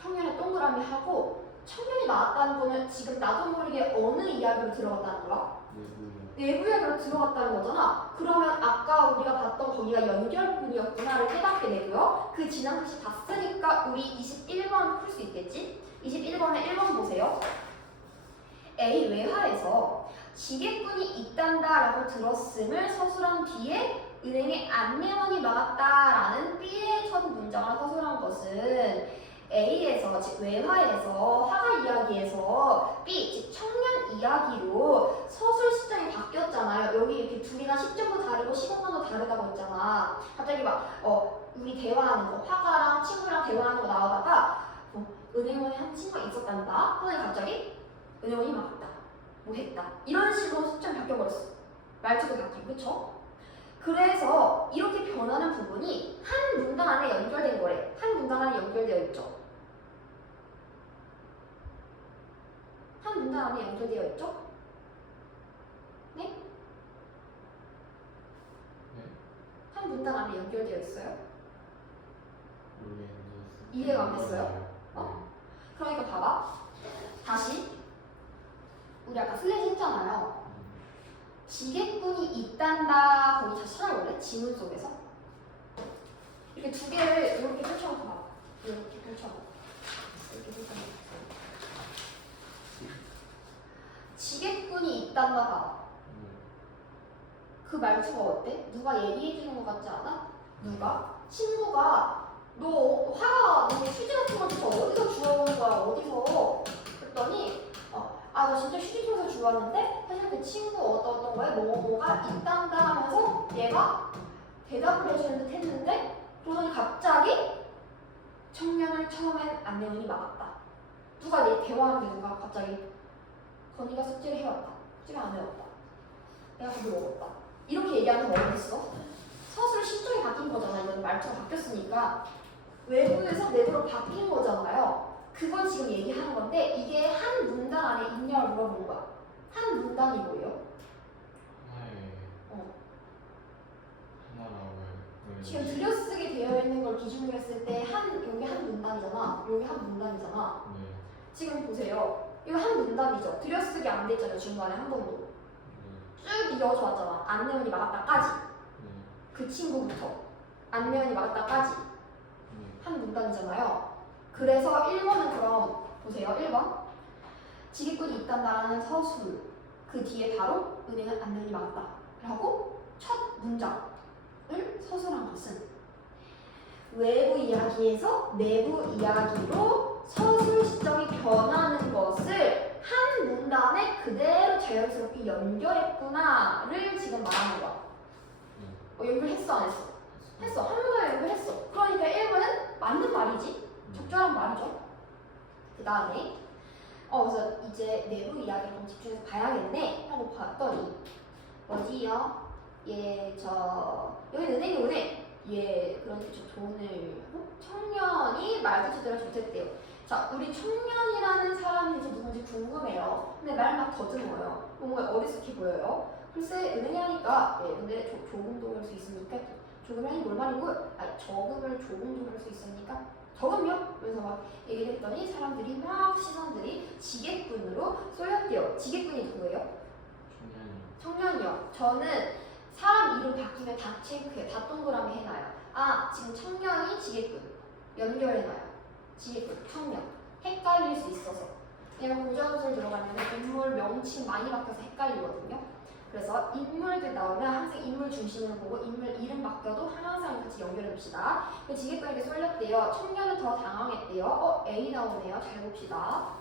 청년을 동그라미 하고 청년이 나왔다는 거는 지금 나도 모르게 어느 이야기로 들어갔다는 거야? 내부 이야기로 들어갔다는 거잖아. 그러면 아까 우리가 봤던 거기가 연결부분이었구나를 깨닫게 되고요. 그 지난 글씨 봤으니까 우리 21번 풀 수 있겠지? 21번에 1번 보세요. A 외화에서 지게꾼이 있단다라고 들었음을 서술한 뒤에 은행의 안내원이 막았다라는 B의 첫 문장을 서술한 것은 A에서, 즉 외화에서, 화가 이야기에서 B, 즉 청년 이야기로 서술 시점이 바뀌었잖아요. 여기 이렇게 둘이나 시점도 다르고 시간도 다르다고 했잖아. 갑자기 우리 대화하는 거, 화가랑 친구랑 대화하는 거 나오다가 은행원에 한 친구가 있었단다. 그러니 갑자기 은행원이 막았다. 뭐 했다. 이런 식으로 시점이 바뀌어버렸어. 말투도 바뀌고, 그쵸? 그래서 이렇게 변하는 부분이 한 문단 안에 연결된 거래. 한 문단 안에 연결되어 있죠. 한 문단 안에 연결되어 있죠? 네? 네? 한 문단 안에 연결되어 있어요? 모르겠는데. 이해가 안 됐어요? 그러니까 봐봐. 다시 우리 아까 슬래시 했잖아요. 지게꾼이 있단다. 거기 다시 찾아볼래? 지문 속에서 이렇게 두 개를 이렇게 펼쳐놓고 봐. 이렇게 펼쳐놓고 이렇게 펼쳐놓고 지게꾼이 있단다 봐. 그 말투가 어때? 누가 얘기해주는 것 같지 않아? 누가? 친구가 너 휴지 같은 거 진짜 어디서 주워오는 거야? 어디서? 그랬더니 나 진짜 휴지통에서 주웠는데 사실 그 친구 어떤 거에 뭐가 있단다 하면서 얘가 대답을 해주는 듯 했는데 그러더니 갑자기 청년을 처음엔 안내원이 막았다. 누가 내 대화하는데 누가 갑자기 건이가 숙제를 해왔다. 숙제를 안 해왔다. 내가 밥을 먹었다. 이렇게 얘기하는 거 어딨어? 서술 시점이 바뀐 거잖아. 이건 말투가 바뀌었으니까 외부에서 내부로 바뀐 거잖아요. 그걸 지금 얘기하는 건데 이게 한 문단 안에 있냐고 물어보는 거야. 한 문단이 뭐예요? 사람을 지금 들여쓰기 되어 있는 걸 기준으로 했을 때 여기 한 문단이잖아. 여기 한 문단이잖아. 네. 지금 보세요. 이거 한 문단이죠. 들여쓰기 안 돼 있잖아요. 중간에 한 번도. 네. 쭉 이어져 왔잖아. 안내원이 막았다까지. 네. 그 친구부터 안내원이 막았다까지 네. 한 문단이잖아요. 그래서 1번은 그럼 보세요. 1번 지기꾼이 있단다라는 서술 그 뒤에 바로 은행은 안내원이 막았다 라고 첫 문장을 서술한 것은 외부 이야기에서 내부 이야기로 서술 시점이 변하는 것을 한 문단에 그대로 자연스럽게 연결했구나를 지금 말하는 거야. 연결했어 안 했어? 했어. 한 문단에 연결했어. 그러니까 1번은 맞는 말이지. 적절한 말이죠. 그 다음에 그래서 이제 내부 이야기를 좀 집중해서 봐야겠네 하고 봤더니 뭐지요? 여기 은행이 오네. 그런데 저 돈을 청년이 말 그대로 좋댔대요. 자, 우리 청년이라는 사람이 이제 누군지 궁금해요. 근데 말 막 더듬어요. 뭔가 어리숙해 보여요. 글쎄 은행이 하니까 근데 조금도 할 수 있으니까 조금 하니 뭘 말이고 저금을 조금도 할 수 있으니까 저금요? 그래서 막 얘기를 했더니 사람들이 막 시선들이 지게꾼으로 쏠렸대요. 지게꾼이 누구예요? 청년이요. 저는 사람 이름 바뀌면 다 체크해. 다 동그라미 해놔요. 지금 청년이 지게꾼 연결해놔요. 지게꾼, 청년. 헷갈릴 수 있어서. 그냥 고전술 들어가면 인물 명칭 많이 바뀌어서 헷갈리거든요. 그래서 인물들 나오면 항상 인물 중심으로 보고 인물 이름 바뀌어도 항상 같이 연결해 봅시다. 지게꾼에게 쏠렸대요. 청년은 더 당황했대요. A 나오네요. 잘 봅시다.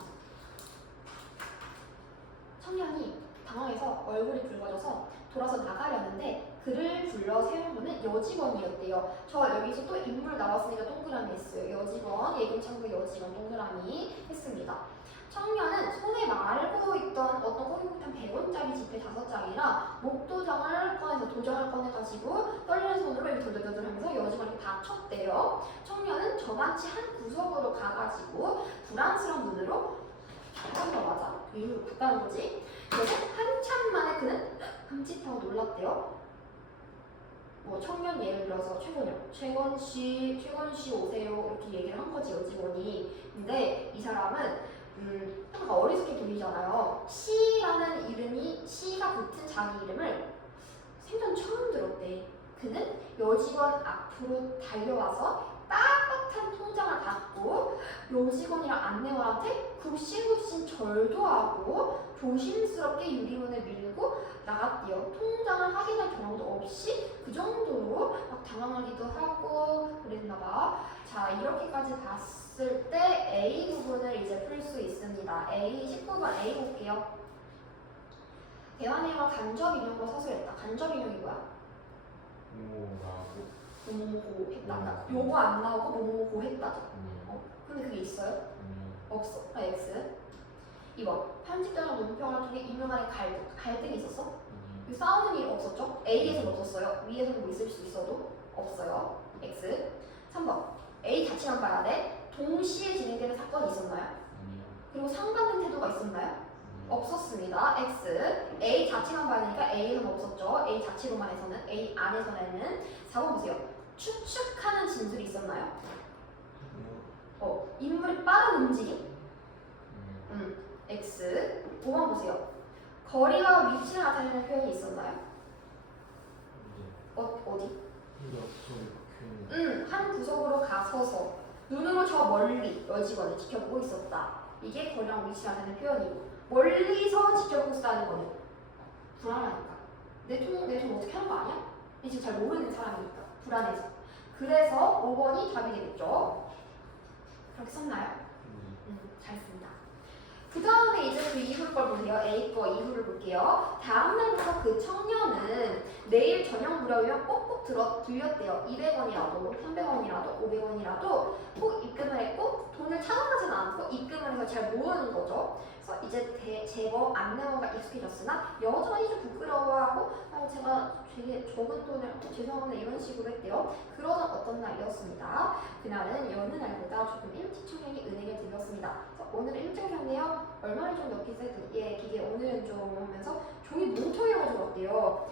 청년이 당황해서 얼굴이 붉어져서 돌아서 나가려는데 그를 불러 세운 분은 여직원이었대요. 저 여기서 또 인물 나왔으니까 동그라미 했어요. 여직원, 예금창구 여직원 동그라미 했습니다. 청년은 손에 말고 있던 어떤 꼬깃꼬깃한 100원짜리 지폐 5장이랑 목도장을 꺼내서 도장을 꺼내가지고 떨리는 손으로 이렇게 돌돌돌 하면서 여직원에게 다 쳤대요. 청년은 저같이 한 구석으로 가가지고 불안스러운 눈으로 잘한 거 맞아? 이유를 바꾸는 거지. 그래서 한참 만에 그는 흠칫하고 놀랐대요. 청년 예를 들어서 최건 씨 오세요 이렇게 얘기를 한 거지 여직원이. 근데 이 사람은 약간 어리숙해 보이잖아요. C라는 이름이 C가 붙은 자기 이름을 생전 처음 들었대. 그는 여직원 앞으로 달려와서 빳빳한 통장을 갖고 여직원이랑 안내원한테 굽신굽신 절도 하고 조심스럽게 유리문을 밀고 나갔대요. 통장을 확인할 경험도 없이 그 정도로 막 당황하기도 하고 그랬나봐. 자, 이렇게까지 봤을 때 A 부분을 이제 풀 수 있습니다. 19번 A 볼게요. 대화 내용을 간접 인용으로 서술했다. 간접 인용이 뭐야? 뭐뭐뭐 했다. 요거 안 나오고 뭐뭐뭐 했다죠. 근데 그게 있어요? 없어. X. 2번. 편집자랑 논평을 통해 인물 간의 갈등이 있었어? 싸우는 일 없었죠? A에서는 없었어요. 위에서는 뭐 있을 수 있어도 없어요. X. 3번. A 자체만 봐야 돼. 동시에 진행되는 사건이 있었나요? 그리고 상반된 태도가 있었나요? 없었습니다. X. A 자체만 봐야 되니까 A는 없었죠. A 자체로만 해서는. A 안에서는. 4번 보세요. 추측하는 진술이 있었나요? 인물이 빠른 움직임? X. 5번 보세요. 거리와 위치를 나타내는 표현이 있었나요? 어디? 한 구석으로 가서서 눈으로 저 멀리 여직원을 지켜보고 있었다. 이게 거리랑 위치를 나타내는 표현이고, 멀리서 지켜보고 있다는 거는 불안하니까. 내 돈 어떻게 하는 거 아니야? 이 지금 잘 모르는 사람이니까 불안해서. 그래서 5번이 답이 되겠죠. 그렇게 썼나요? 잘 씁니다. 그 다음에 이제 그 이후를 걸 보세요. A 거 이후를 볼게요. 다음 날부터 그 청년은 내일 저녁 무렵이면 꼭꼭 들렸대요. 200원이라도 300원이라도 500원이라도 꼭 입금을 했고 돈을 찾아가지는 않고 입금을 해서 잘 모으는 거죠. 그래서 이제 제법 안내원과 익숙해졌으나 여전히 좀 부끄러워하고 제가 되게 적은 돈을 죄송합니다 이런 식으로 했대요. 그러던 어떤 날이었어요. 되었습니다. 그날은 여느 날보다 조금 일찍 청년이 은행에 들렸습니다. 그래서 오늘은 일찍 오셨네요. 얼마를 좀 넣기세 기계 오늘은 좀 하면서 종이 뭉텅이를 가져왔대요.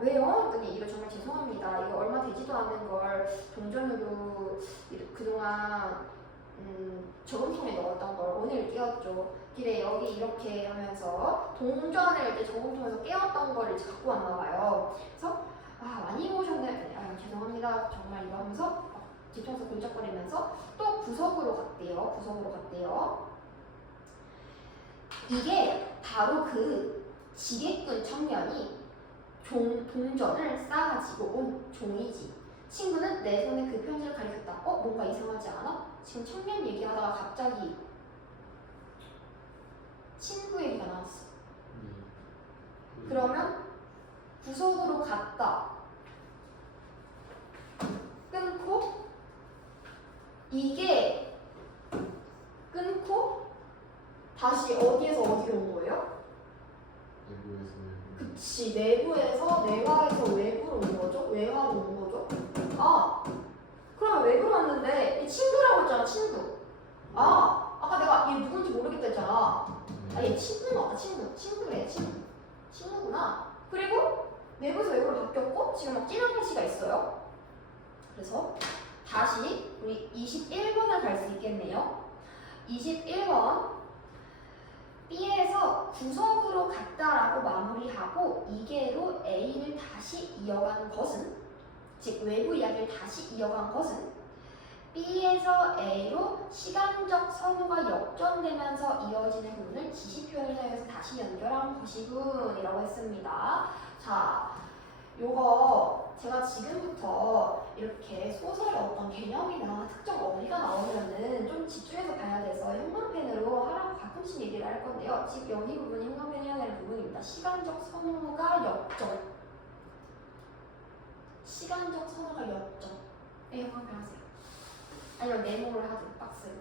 왜요? 그랬더니 이거 정말 죄송합니다. 이거 얼마 되지도 않은 걸 동전으로 그동안 저금통에 넣었던 걸 오늘 띄웠죠. 길에 여기 이렇게 하면서 동전을 이제 저금통에서 깨웠던 거를 갖고 왔나 봐요. 그래서 많이 모으셨네. 죄송합니다. 정말 이거 하면서 뒤통수 굴적거리면서 또 구석으로 갔대요. 이게 바로 그 지게꾼 청년이 동전을 싸가지고 온 종이지. 친구는 내 손에 그 편지를 가리켰다. 뭔가 이상하지 않아? 지금 청년 얘기하다가 갑자기 친구 얘기가 나왔어. 그러면 구석으로 갔다. 끊고 이게 끊고 다시 어디에서 어디로 온 거예요? 내부에서 외부. 그치, 내부에서 내화에서 외부로 온 거죠? 외화로 온 거죠? 그러면 외부로 왔는데 이 친구라고 했잖아. 친구. 아까 내가 얘 누군지 모르겠다 했잖아. 얘 친구인 것 같다. 친구래. 친구구나. 그리고 내부에서 외부로 바뀌었고 지금 막 진한 글씨가 있어요. 그래서 다시 우리 21번을 갈 수 있겠네요. 21번 B에서 구석으로 갔다라고 마무리하고 이계로 A를 다시 이어가는 것은, 즉 외부 이야기를 다시 이어간 것은 B에서 A로 시간적 선호가 역전되면서 이어지는 부분을 지시 표현을 사용해서 다시 연결한 것이군 이라고 했습니다. 자, 요거 제가 지금부터 이렇게 소설의 어떤 개념이나 특정 어휘가 나오면은 좀 집중해서 봐야 돼서 형광펜으로 하라고 가끔씩 얘기를 할 건데요. 지금 여기 부분이 형광펜이 해야 되는 부분입니다. 시간적 선호가 역전. 시간적 선호가 역전. 형광펜 하세요. 아니면 메모를 하든 박스를.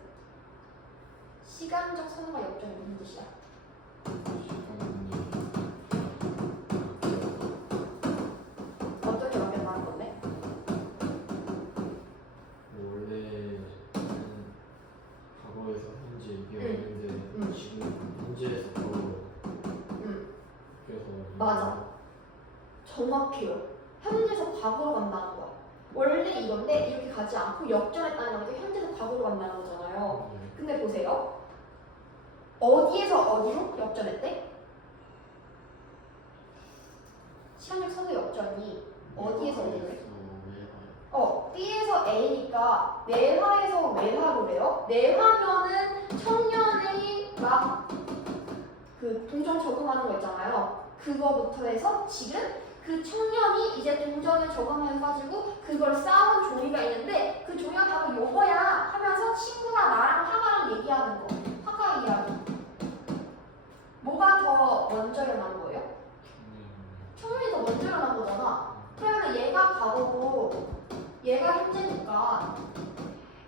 시간적 선호가 역전이 무슨 뜻이야? 어떻게 연결하는 건데? 원래는 과거에서 현재 얘기하는데 지금 현재에서 과거로 바뀌어서 맞아. 정확해요. 현재에서 과거로 간다는 거야. 원래 이건데 이렇게 가지 않고 역전했다는 거니까 현재에서 과거로 간다는 거잖아요. 근데 보세요. 어디에서 어디로 역전했대? 시간적 선호 역전이 어디에서 어디로 해? B에서 A니까 내화에서 외화로래요. 내화면은 청년이 막 그 동전 적응하는 거 있잖아요. 그거부터 해서 지금 그 청년이 이제 동전을 적응해가지고 그걸 쌓은 종이가 있는데 그 종이가 바로 요거야 하면서 친구가 나랑 화가랑 얘기하는 거. 화가 이야기. 뭐가 더 먼저 일어난 거예요? 청년이 더 먼저 일어난 거잖아. 그러면 얘가 과거고 얘가 현재니까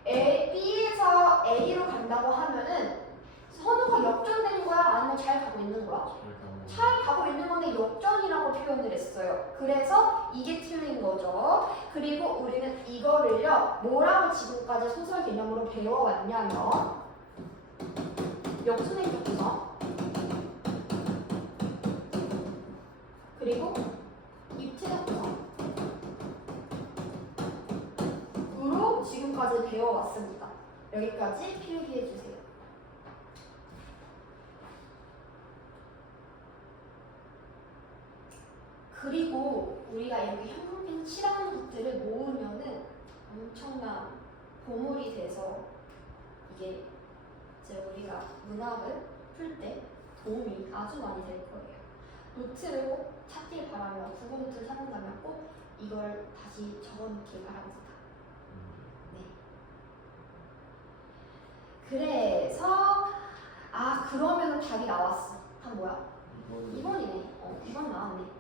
B에서 A로 간다고 하면은 선호가 역전되는 거야? 아니면 잘 가고 있는 거야? 잘 가고 있는 건데 역전이라고 표현을 했어요. 그래서 이게 틀린 거죠. 그리고 우리는 이거를요 뭐라고 지금까지 소설 개념으로 배워왔냐면 역순행적 구성 그리고 입체적 구성으로 지금까지 배워왔습니다. 여기까지 필기해주세요. 그리고 우리가 여기 형광펜 칠하는 것들을 모으면은 엄청난 보물이 돼서 이게 이제 우리가 문학을 풀 때 도움이 아주 많이 될 거예요. 노트를 꼭 찾길 바라며 국어 노트를 찾는다면 꼭 이걸 다시 적어놓길 바랍니다. 네. 그래서 그러면은 답이 나왔어. 답 뭐야? 2번이네. 2번 나왔네.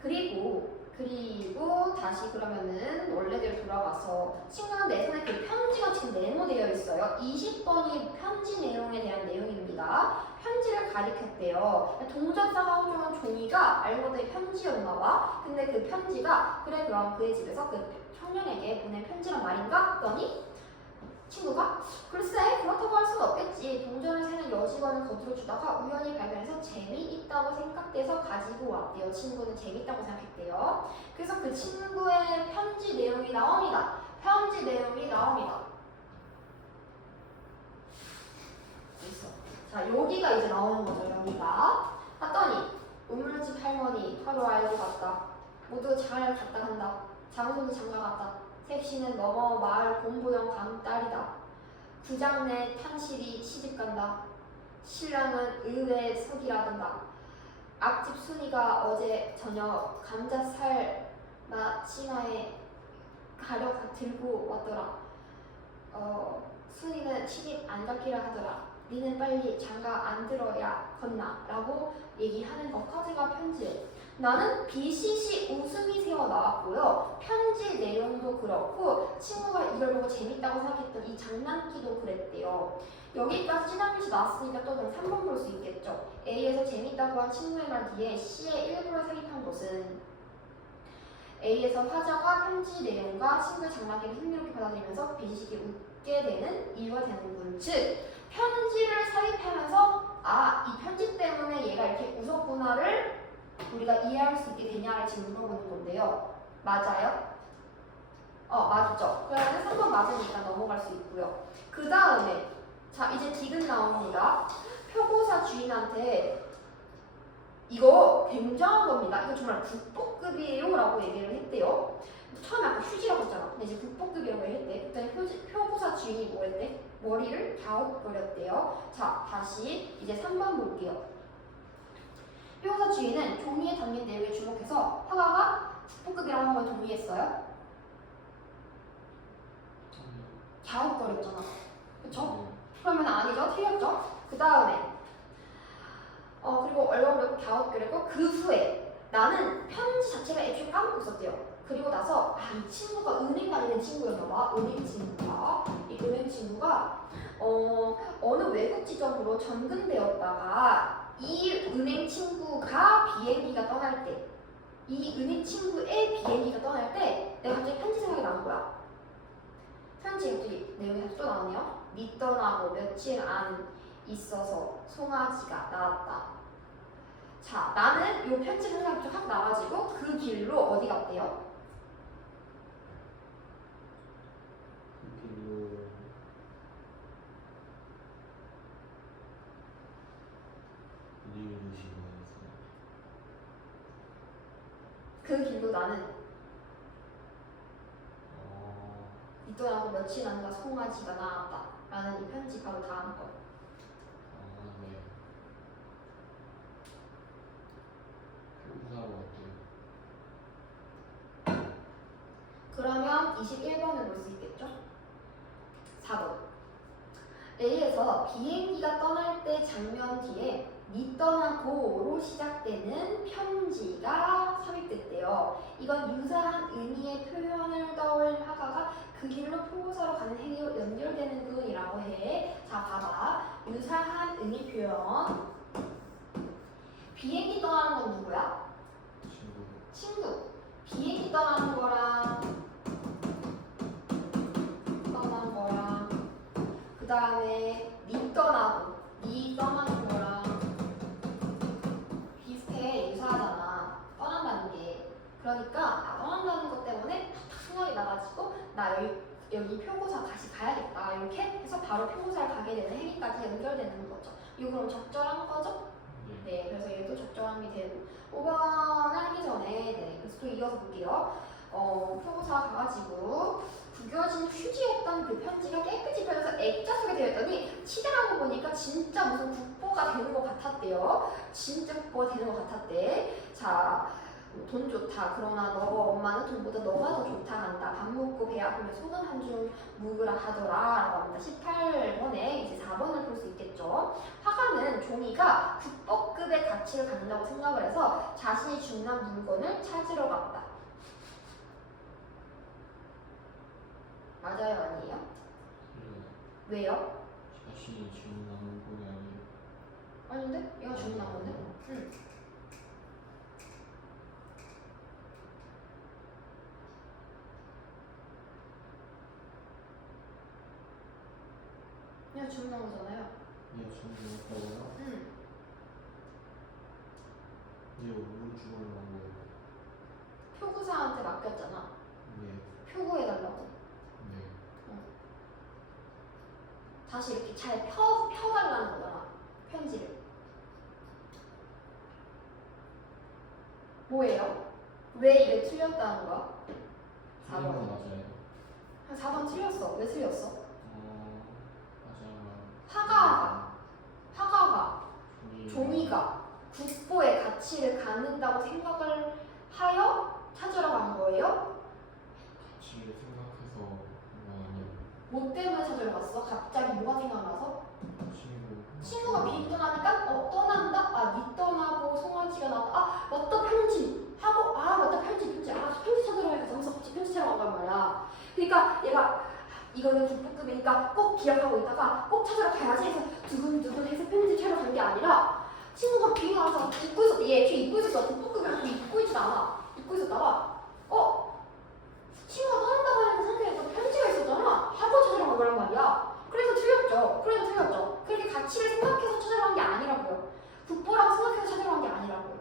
그리고 다시 그러면은 원래대로 돌아가서 친구는 내 손에 그 편지가 지금 메모되어 있어요. 20번이 편지 내용에 대한 내용입니다. 편지를 가리켰대요. 동전 싸가지고 종이가 알고 보니 편지였나 봐. 근데 그 편지가 그래 그럼 그의 집에서 그 청년에게 보낸 편지란 말인가? 했더니 친구가 글쎄 그렇다고 할 수는 없겠지. 동전을 세는 여직원을 거들어주다가 우연히 발견해서 재미있다고 생각돼서 가지고 왔대요. 친구는 재밌다고 생각했대요. 그래서 그 친구의 편지 내용이 나옵니다. 편지 내용이 나옵니다. 있어. 자, 여기가 이제 나오는 거죠. 여기가. 했더니 우물집 할머니 하루 알고 갔다. 모두 잘 갔다 간다. 장손이 장가 갔다. 셋시는 넘어 마을 공부영 간 딸이다. 부장내 탄실이 시집간다. 신랑은 의외 석이라던다. 앞집 순이가 어제 저녁 감자살 치마에 가려 들고 왔더라. 순이는 시집 안 갈기라 하더라. 니는 빨리 장가 안 들어야겠나 라고 얘기하는 것까지가 편지예요. 나는 BCC 웃음이 새어 나왔고요. 편지 내용도 그렇고 친구가 이걸 보고 재밌다고 생각했던 이 장난기도 그랬대요. 여기까지 시나리오시 나왔으니까 또 그럼 3번 볼 수 있겠죠. A에서 재밌다고 한 친구의 말 뒤에 C의 일부를 삽입한 것은 A에서 화자가 편지 내용과 친구의 장난기를 흥미롭게 받아들이면서 BCC가 웃게 되는 이유가 되는군. 즉 편지를 삽입하면서 이 편지 때문에 얘가 이렇게 웃었구나를 우리가 이해할 수 있게 되냐를 지금 물어보는 건데요. 맞아요? 맞죠. 그러면 3번 맞으니까 넘어갈 수 있고요. 그 다음에 자 이제 디귿 나옵니다. 표고사 주인한테 이거 굉장한 겁니다. 이거 정말 국보급이에요 라고 얘기를 했대요. 처음에 아까 휴지라고 했잖아. 근데 이제 국보급이라고 했대. 그랬더니 표고사 주인이 뭐 했대? 머리를 갸웃거렸대요. 자 다시 이제 3번 볼게요. 표고사 주인은 종이에 담긴 내용에 주목해서 화가가 국보급이라고 한 걸 동의했어요? 갸웃거렸잖아. 그쵸? 그러면 아니죠? 틀렸죠? 그 다음에 그리고 얼버무렸고 갸웃거렸고 그 후에 나는 편지 자체가 애초에 까먹고 있었대요. 그리고 나서 이 친구가 은행 다니는 친구였나 봐. 은행 친구가 이 은행 친구가 어느 외국 지점으로 전근되었다가 이 은행 친구가 비행기가 떠날 때 이 은행 친구의 비행기가 떠날 때 내가 갑자기 편지 생각이 난 거야. 편지 갑자기 내용이 다시 또 나오네요. 니 떠나고 며칠 안 있어서 송아지가 나왔다. 자, 나는 이 편지 생각이 좀 확 나가지고 그 길로 어디 갔대요? 그 길로 그 길로 나는 니 떠나고 며칠 안 가 송아지가 나왔다. 라는 이 편지 바로 다음 거. 네. 표구사로 어때요? 그러면 21번을 볼 수 있겠죠? 4번. A에서 비행기가 떠날 때 장면 뒤에 니 떠나고로 시작되는 편지가 삽입됐대요. 이건 유사한 의미의 표현을 떠올린 화가가 그 길로 표고사로 가는 행위로 연결되는 것이라고 해. 자, 봐봐. 유사한 의미 표현. 비행기 떠나는 건 누구야? 친구. 비행기 떠나는 거랑 그 다음에 니 떠나는 거랑 비슷해. 유사하잖아. 떠난다는 게. 그러니까 떠난다는 것 때문에 탁 생각이 나가지고 나 여기 표고사 다시 가야겠다 이렇게 해서 바로 표고사를 가게 되는 행위까지 연결되는 거죠. 이거 그럼 적절한 거죠? 네, 그래서 얘도 적절한 게 되고 5번 하기 전에 그래서 또 이어서 볼게요. 표고사 가가지고 구겨진 휴지였던 그 편지가 깨끗이 펴져서 액자 속에 되었더니 치장하고 보니까 진짜 무슨 국보가 되는 것 같았대요. 진짜 국보가 되는 것 같았대. 자, 돈 좋다. 그러나 너 엄마는 돈보다 너가 더 좋다 한다. 밥 먹고 배 아프면 속은 한 줌 묵으라 하더라 라고 합니다. 18번에 이제 4번을 볼 수 있겠죠. 화가는 종이가 국보급의 가치를 갖는다고 생각을 해서 자신이 중요한 물건을 찾으러 갔다. 맞아요? 아니에요? 왜요? 자신이 주문한 건 아니에요. 아닌데? 얘가 주문한 건데? 응. 그냥 주문한 거잖아요. 얘 주문했다고요? 응. 얘 오늘 주문한 거예요. 표구사한테 맡겼잖아. 네. 표구해달라고. 네. 다시 이렇게 잘 펴달라는 거잖아. 편지를. 뭐예요? 왜 이게 틀렸다는 거야? 틀린 4번. 거 맞아요. 4번 틀렸어. 왜 틀렸어? 맞아요. 화가가 종이가 국보의 가치를 갖는다고 생각을 하여 찾으러 간 거예요? 가치를 생각해서 그런 거 아니에요. 뭐 때문에 찾으러 갔어? 갑자기 뭐가 생각나서? 친구가 친구. 비행전하니까 떠난다? 니 떠나고 송아지가 나왔다. 맞다 편지 하고 맞다 편지 편지 찾으러 가야겠다 하면서 같이 편지 찾으러 간단 말이야. 그러니까 얘가 이거는 국보급이니까 꼭 기억하고 있다가 꼭 찾으러 가야지 해서 두근두근 해서 편지 찾으러 간 게 아니라 친구가 비행을 와서 입고 있었다. 얘 뒤에 입고 있었어. 국보급이라고 입고 있지도 않아. 입고 있었다가 친구가 떠난다고 하는 상태에서 편지가 있었잖아. 하고 찾으러 간 거란 말이야. 그래서 틀렸죠. 그렇게 가치를 생각해서 찾으러 간 게 아니라고요. 국보라고 생각해서 찾으러 간 게 아니라고요.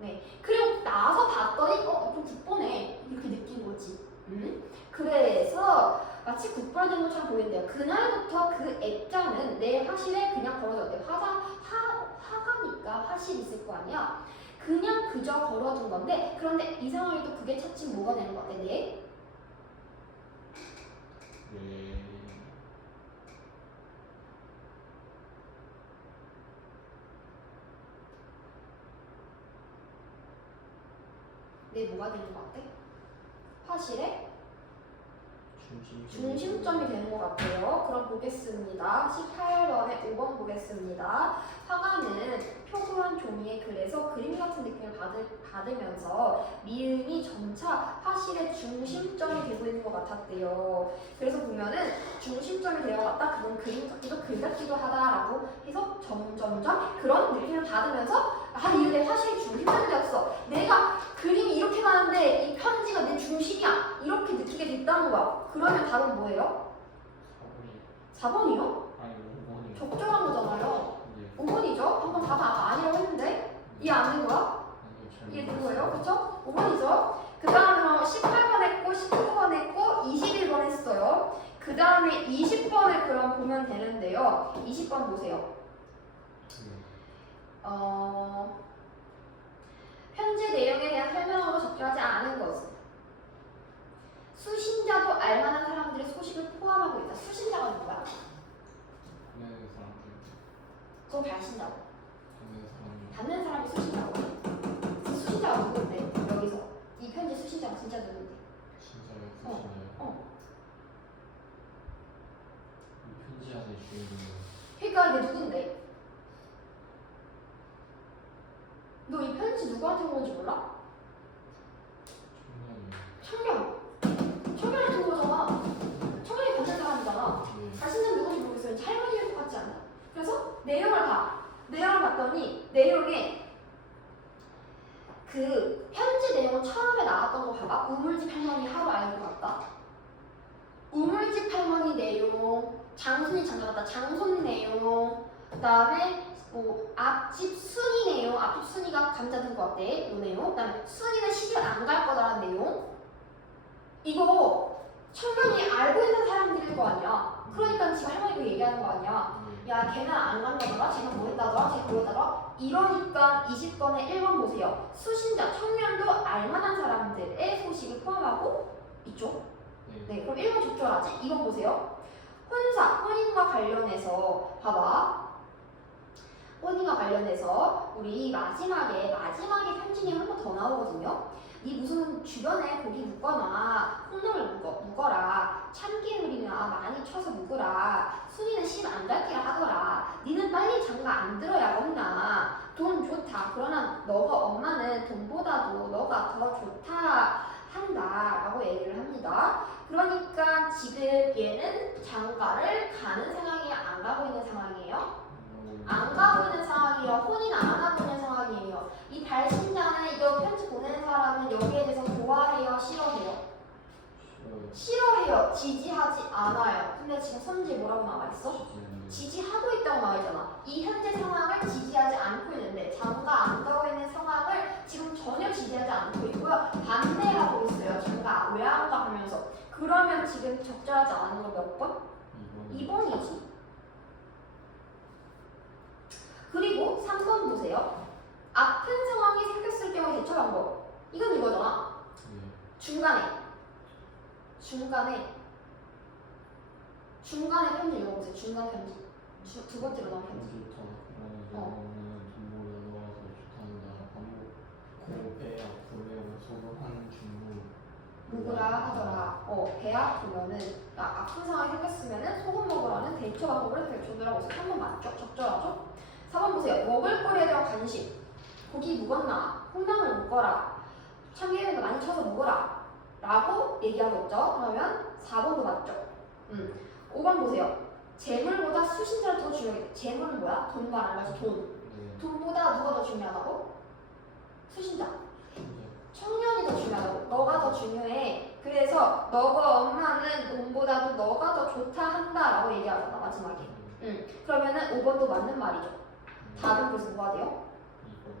네. 그리고 나서 봤더니 좀 국보네 이렇게 느낀 거지. 그래서 마치 국보를 된 것처럼 보이는데요. 그날부터 그 액자는 내 화실에 그냥 걸어졌대요. 화가니까 화실 있을 거 아니야. 그냥 그저 걸어둔 건데 그런데 이 상황이 또 그게 차츰 뭐가 되는 것 같아? 네? 네. 네 뭐가 되는 것 같아? 화실에 중심점이 중심점이 되는 것 같아요. 그럼 보겠습니다. 18번에 5번 보겠습니다. 화가는 표구한 종이에 그래서 그림 같은 느낌을 받으면서 미음이 점차 화실의 중심점이 되고 있는 것 같았대요. 그래서 보면은 중심점이 되어갔다. 그건 그림 같기도 글 같기도 하다라고 해서 점점점 그런 느낌을 받으면서 이게 내 화실의 중심점이 되었어. 내가 그림이 이렇게 나는데 이 편지가 내 중심이야. 이렇게 느끼게 됐다는 거야. 그러면 답은 뭐예요? 4번이요? 아니 5번이요. 적절한 거잖아요. 네. 5번이죠? 방금 답은 아니라고 했는데 이해 안 된 거야? 이해된 거예요? 그쵸? 5번이죠? 그 다음에 18번 했고 19번 했고 21번 했어요. 그 다음에 20번을 그럼 보면 되는데요. 20번 보세요. 편지 내용에 대한 설명으로 적절하지 않은 것은 수신자도 알만한 사람들의 소식을 포함하고 있다. 수신자가 누구야? 보내는 사람들. 그건 발신자고. 받는 사람들. 받는 사람이 수신자고. 수신자가 누군데? 여기서 이 편지 수신자가 진짜 누군데? 진짜요? 쓰시나요? 이 편지 안에 주인공은 그러니까 이게 누군데? 너 이 편지 누구한테 온 건지 몰라? 청년이요. 청년이 준 거잖아. 청년이 받는 사람이잖아. 네. 발신자는 누군지 모르겠어요. 할머니일 것 같지 않아? 그래서 내용을 봤더니 내용에 그 편지 내용 처음에 나왔던 거 봐봐. 우물집 할머니 하루 알고 갔다. 우물집 할머니 내용, 장순이 장가갔다. 장손 내용, 그 다음에 앞집 순이 내용, 앞집 순이가 감자 든 거 어때? 요 내용. 그 다음에 순이는 시집 안 갈 거다라는 내용. 이거 청년이 알고 있는 사람들일 거 아니야. 그러니까 지금 할머니가 얘기하는 거 아니야. 야, 걔는 안 간다더라, 쟤는 뭐 했다더라, 쟤 그거 했다더라. 이러니까 20번에 1번 보세요. 수신자, 청년도 알만한 사람들의 소식을 포함하고 있죠. 네, 그럼 1번 적절하지? 2번 보세요. 혼인과 관련해서 봐봐. 혼인과 관련해서 우리 마지막에 편지 내용 한 번 더 나오거든요. 네 무슨 주변에 고기 묵거나 콩나물 묵어라. 참기름이나 많이 쳐서 묵으라. 순이는 신 안 닦기라 하더라. 니는 빨리 장가 안 들어야겠나. 돈 좋다. 그러나 너가 엄마는 돈보다도 너가 더 좋다 한다 라고 얘기를 합니다. 그러니까 지금 얘는 장가를 가는 상황이에요? 안 가고 있는 상황이에요? 안 가고 있는 상황이에요? 혼인 안 하고 있는 상황이에요? 이 발신자는 이거 편지 보내는 사람은 여기에 대해서 좋아해요? 싫어해요? 싫어요. 싫어해요. 지지하지 않아요. 근데 지금 선지 뭐라고 나와있어? 지지하고 있다고 나와있잖아. 이 현재 상황을 지지하지 않고 있는데 장가 안 가고 있는 상황을 지금 전혀 지지하지 않고 있고요. 반대하고 있어요. 장가 왜 안 가 하면서. 그러면 지금 적절하지 않은 거 몇 번? 2번이지. 그리고 3번 보세요. 아픈 상황이 생겼을 경우의 대처 방법. 이건 이거잖아. 중간에 편지 읽어보세요. 중간 편지. 두 번째로 나온 편지. 좋다. 그러면 동물을 넣어서 좋다는 반복. 고배 아프면 소문한 중국. 누구라 하더라. 배 아프면은 아픈 상황이 생겼으면은 소금 먹으라는 대처 방법을 대처들하고 있어요. 3번 맞죠? 적절하죠? 4번 보세요. 먹을 거리에 대한 관심. 고기 묵었나? 콩나물 묵거라. 참기름도 많이 쳐서 먹어라. 라고 얘기하고 있죠. 그러면 4번도 맞죠? 5번 보세요. 재물보다 수신자가 더 중요해. 재물은 뭐야? 돈 말하는 거지. 돈. 돈보다 누가 더 중요하다고? 수신자. 청년이 더 중요하다고. 너가 더 중요해. 그래서 너가 엄마는 돈보다도 너가 더 좋다 한다라고 얘기하잖아. 마지막에. 그러면은 5번도 맞는 말이죠. 답은 그래서 뭐가 돼요?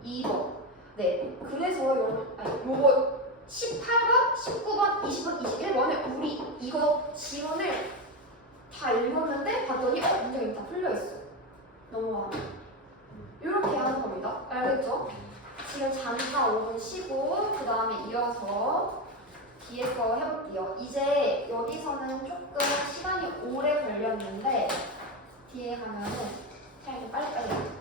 2번. 네. 그래서 요거 18번, 19번, 20번, 21번에 우리 이거 지문을 다 읽었는데 봤더니 문장이 다 풀려있어. 넘어가면. 이렇게 하는 겁니다. 알겠죠? 지금 잠깐 5분 쉬고 그 다음에 이어서 뒤에 거 해볼게요. 이제 여기서는 조금 시간이 오래 걸렸는데 뒤에 가면은 좀 빨리빨리